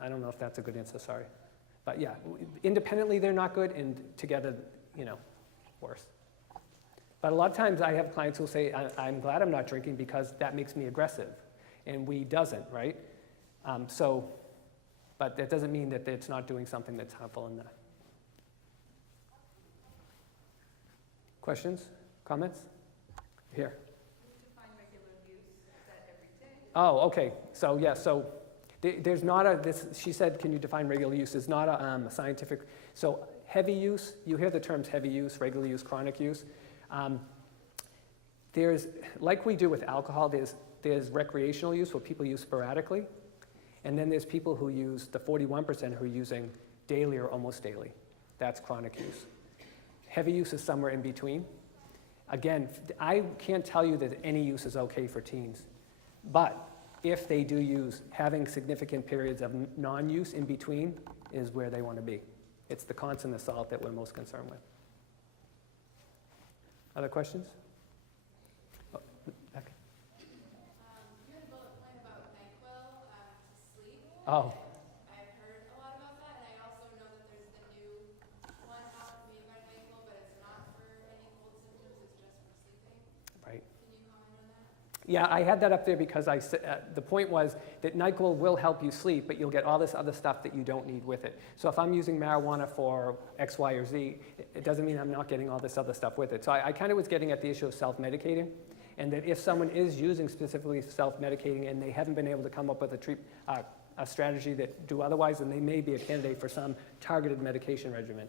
I don't know if that's a good answer, sorry. But yeah, independently they're not good, and together, worse. But a lot of times I have clients who will say, I'm glad I'm not drinking because that makes me aggressive. And weed doesn't, right? But that doesn't mean that it's not doing something that's harmful in that. Questions? Comments? Here. Define regular use, is that every day? Oh, okay. So yeah, there's not she said, can you define regular use? There's not a scientific, so heavy use, you hear the terms heavy use, regular use, chronic use. There's, like we do with alcohol, there's recreational use, what people use sporadically. And then there's people who use, the 41% who are using daily or almost daily. That's chronic use. Heavy use is somewhere in between. Again, I can't tell you that any use is okay for teens. But if they do use, having significant periods of non-use in between is where they want to be. It's the constant assault that we're most concerned with. Other questions? Oh, back. You had a bullet point about NyQuil to sleep. Oh, I've heard a lot about that, and I also know that there's the new one out made by NyQuil, but it's not for any cold symptoms, it's just for sleeping. right. Can you comment on that? Yeah, I had that up there because the point was that NyQuil will help you sleep, but you'll get all this other stuff that you don't need with it. So if I'm using marijuana for X, Y, or Z, it doesn't mean I'm not getting all this other stuff with it. So I kind of was getting at the issue of self-medicating, and that if someone is using specifically self-medicating and they haven't been able to come up with a strategy that do otherwise, then they may be a candidate for some targeted medication regimen.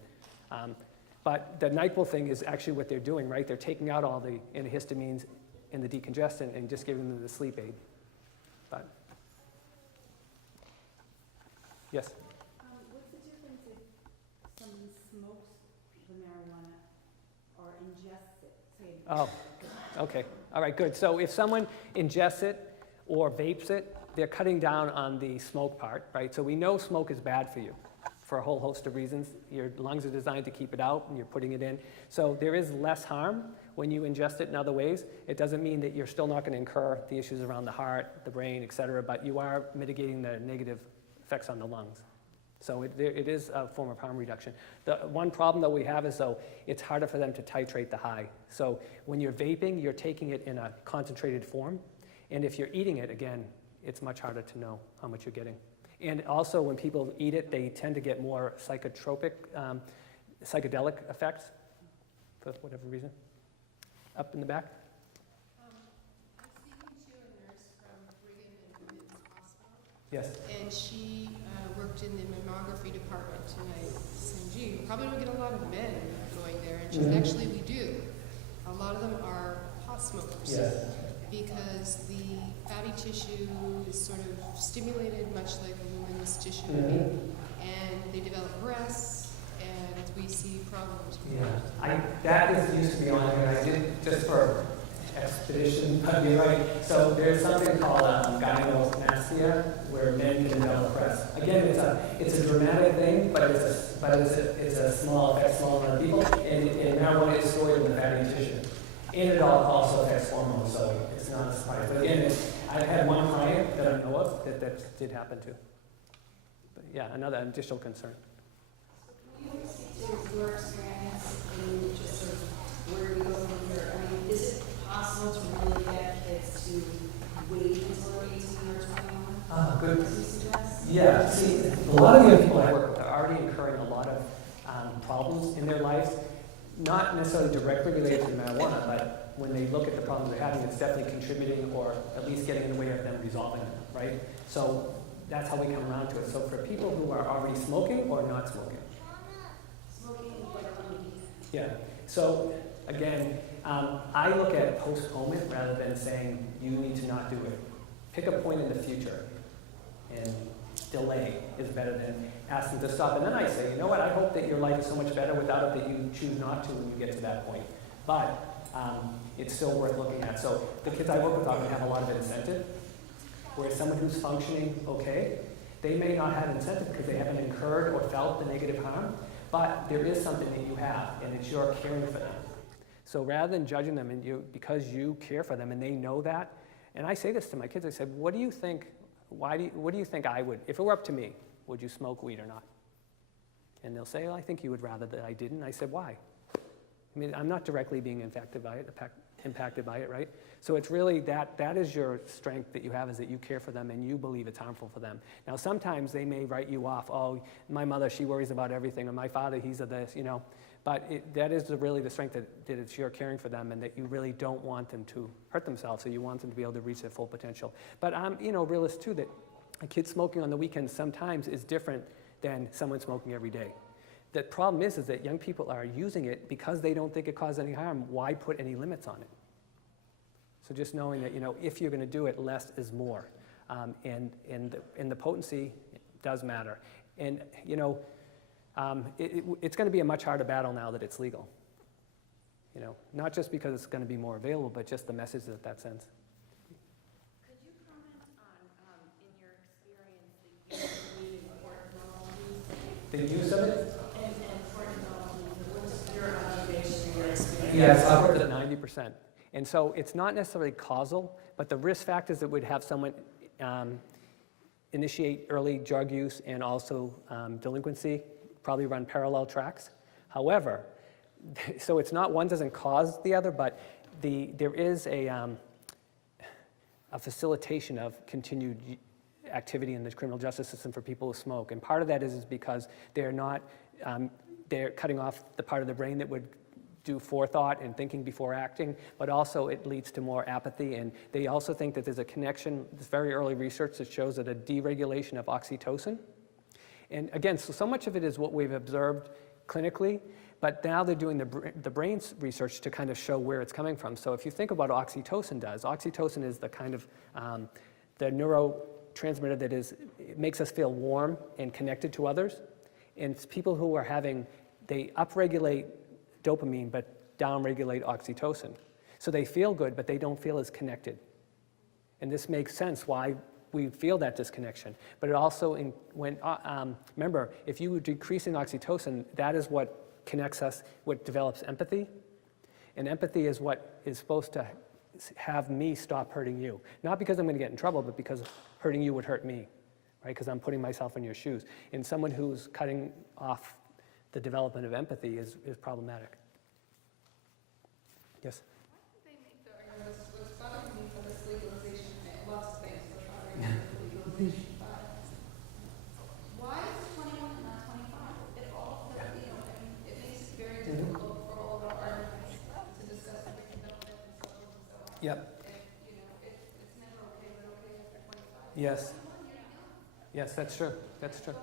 But the NyQuil thing is actually what they're doing, right? They're taking out all the antihistamines and the decongestant and just giving them the sleep aid. But yes? What's the difference if someone smokes the marijuana or ingests it, say? Oh, okay. All right, good. So if someone ingests it or vapes it, they're cutting down on the smoke part, right? So we know smoke is bad for you for a whole host of reasons. Your lungs are designed to keep it out, and you're putting it in. So there is less harm when you ingest it in other ways. It doesn't mean that you're still not going to incur the issues around the heart, the brain, et cetera, but you are mitigating the negative effects on the lungs. So it is a form of harm reduction. The one problem that we have is, though, it's harder for them to titrate the high. So when you're vaping, you're taking it in a concentrated form. And if you're eating it, again, it's much harder to know how much you're getting. And also, when people eat it, they tend to get more psychotropic, psychedelic effects, for whatever reason. Up in the back? I'm speaking to a nurse from Brigham and Women's Hospital, Yes. and she worked in the mammography department, and I said, gee, you probably don't get a lot of men going there, and she said, actually we do. A lot of them are pot smokers. Yes. Because the fatty tissue is sort of stimulated much like a woman's tissue would be, and they develop breasts, and we see problems. Yeah, that used to be on here. I did just for expedition, but you're right. So there's something called gynecomastia, where men can develop breasts. Again, it's a dramatic thing, but it's a small effect, small amount of people, and marijuana is stored in the fatty tissue. And it also affects hormones, so it's not a surprise. But again, I've had one client that I know of that did happen to. But yeah, another additional concern. Can you speak to your experience and just sort of where you go from here? I mean, is it possible to really get kids to wait until they're 18 or 21? Good. As you suggest? Yeah, see, a lot of the young people I work with are already incurring a lot of problems in their lives, not necessarily directly related to marijuana, but when they look at the problems they're having, it's definitely contributing or at least getting in the way of them resolving them, right? So that's how we come around to it. So for people who are already smoking or not smoking? Smoking like on the weekend. Yeah. So again, I look at postponement rather than saying you need to not do it. Pick a point in the future, and delay is better than asking to stop. And then I say, you know what, I hope that your life is so much better without it that you choose not to when you get to that point. But it's still worth looking at. So the kids I work with often have a lot of incentive, whereas someone who's functioning okay, they may not have incentive because they haven't incurred or felt the negative harm, but there is something that you have, and it's your caring for them. So rather than judging them because you care for them and they know that, and I say this to my kids, I said, what do you think I would, if it were up to me, would you smoke weed or not? And they'll say, well, I think you would rather that I didn't. I said, why? I mean, I'm not directly being impacted by it, right? So it's really that is your strength that you have, is that you care for them and you believe it's harmful for them. Now, sometimes they may write you off, oh, my mother, she worries about everything, or my father, he's a this, you know. But that is really the strength that it's you're caring for them and that you really don't want them to hurt themselves, so you want them to be able to reach their full potential. But I'm, realist too, that a kid smoking on the weekends sometimes is different than someone smoking every day. The problem is that young people are using it because they don't think it causes any harm. Why put any limits on it? So just knowing that, if you're going to do it, less is more. And the potency does matter. And, it's going to be a much harder battle now that it's legal. Not just because it's going to be more available, but just the message that sends. Could you comment on, in your experience, the use of weed and cortisol? The use of it? And cortisol, what's your observation, your experience? Yes, upwards at 90%. And so it's not necessarily causal, but the risk factors that would have someone initiate early drug use and also delinquency probably run parallel tracks. However, so it's not, one doesn't cause the other, but there is a facilitation of continued activity in the criminal justice system for people who smoke. And part of that is because they're not, they're cutting off the part of the brain that would do forethought and thinking before acting, but also it leads to more apathy. And they also think that there's a connection, this very early research that shows that a deregulation of oxytocin. And again, so much of it is what we've observed clinically, but now they're doing the brain research to kind of show where it's coming from. So if you think about what oxytocin does, oxytocin is the kind of the neurotransmitter that it makes us feel warm and connected to others. And it's people who are they upregulate dopamine but downregulate oxytocin. So they feel good, but they don't feel as connected. And this makes sense why we feel that disconnection. But it also, remember, if you were decreasing oxytocin, that is what connects us, what develops empathy. And empathy is what is supposed to have me stop hurting you. Not because I'm going to get in trouble, but because hurting you would hurt me, right? Because I'm putting myself in your shoes. And someone who's cutting off the development of empathy is problematic. Yes? Why did they make what's bothering me for this legalization thing, lots of things we're talking about legalization, but Yes. Yes, that's true. That's true.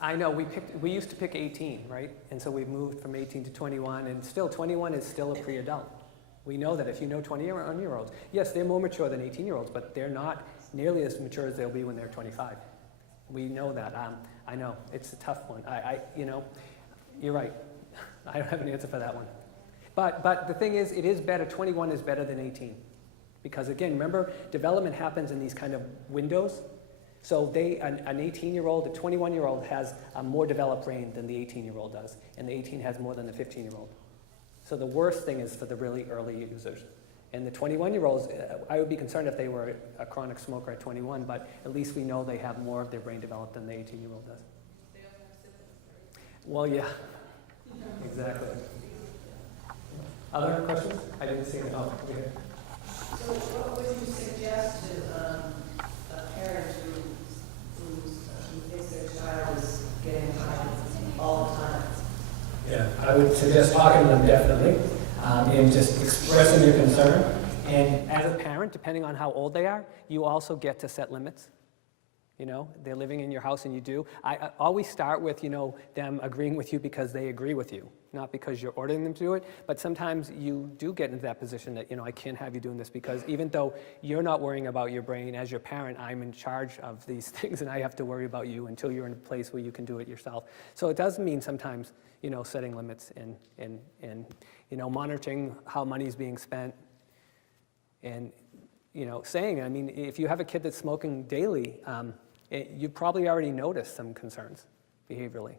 I know, we used to pick 18, right? And so we've moved from 18 to 21, and still 21 is still a pre-adult. We know that if you know 21-year-olds, yes, they're more mature than 18-year-olds, but they're not nearly as mature as they'll be when they're 25. We know that. I know, it's a tough one. You know, you're right. I don't have an answer for that one. But the thing is, it is better, 21 is better than 18. Because again, remember, development happens in these kind of windows. So an 18-year-old, a 21-year-old has a more developed brain than the 18-year-old does, and the 18 has more than the 15-year-old. So the worst thing is for the really early users. And the 21-year-olds, I would be concerned if they were a chronic smoker at 21, but at least we know they have more of their brain developed than the 18-year-old does. They don't have symptoms, right? Well, yeah, exactly. Other questions? I didn't see it. Oh, okay. So what would you suggest to a parent who thinks their child is getting high all the time? Yeah, I would suggest talking to them definitely, and just expressing your concern. And as a parent, depending on how old they are, you also get to set limits. You know, they're living in your house and you do. I always start with, you know, them agreeing with you because they agree with you, not because you're ordering them to do it. But sometimes you do get into that position that, you know, I can't have you doing this because even though you're not worrying about your brain, as your parent, I'm in charge of these things and I have to worry about you until you're in a place where you can do it yourself. So it does mean sometimes, you know, setting limits and you know, monitoring how money's being spent and, you know, saying, I mean, if you have a kid that's smoking daily, you probably already noticed some concerns behaviorally,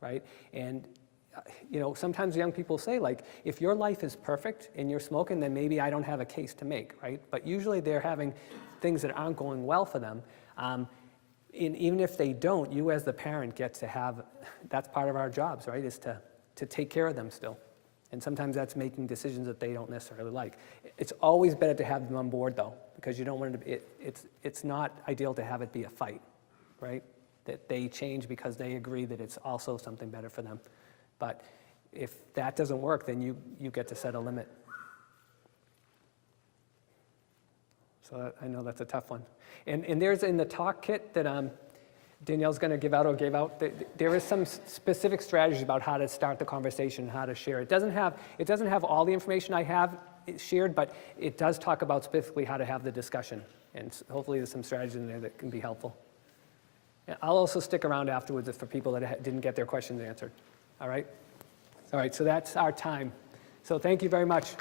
right? And, you know, sometimes young people say, like, if your life is perfect and you're smoking, then maybe I don't have a case to make, right? But usually they're having things that aren't going well for them. And even if they don't, you as the parent get to have, that's part of our jobs, right, is to take care of them still. And sometimes that's making decisions that they don't necessarily like. It's always better to have them on board, though, because you don't want it to be, it's not ideal to have it be a fight, right? That they change because they agree that it's also something better for them. But if that doesn't work, then you get to set a limit. So I know that's a tough one. And there's in the talk kit that Danielle's going to give out or gave out, there is some specific strategies about how to start the conversation, how to share. It doesn't have all the information I have shared, but it does talk about specifically how to have the discussion. And hopefully there's some strategies in there that can be helpful. And I'll also stick around afterwards for people that didn't get their questions answered. All right? All right, so that's our time. So thank you very much.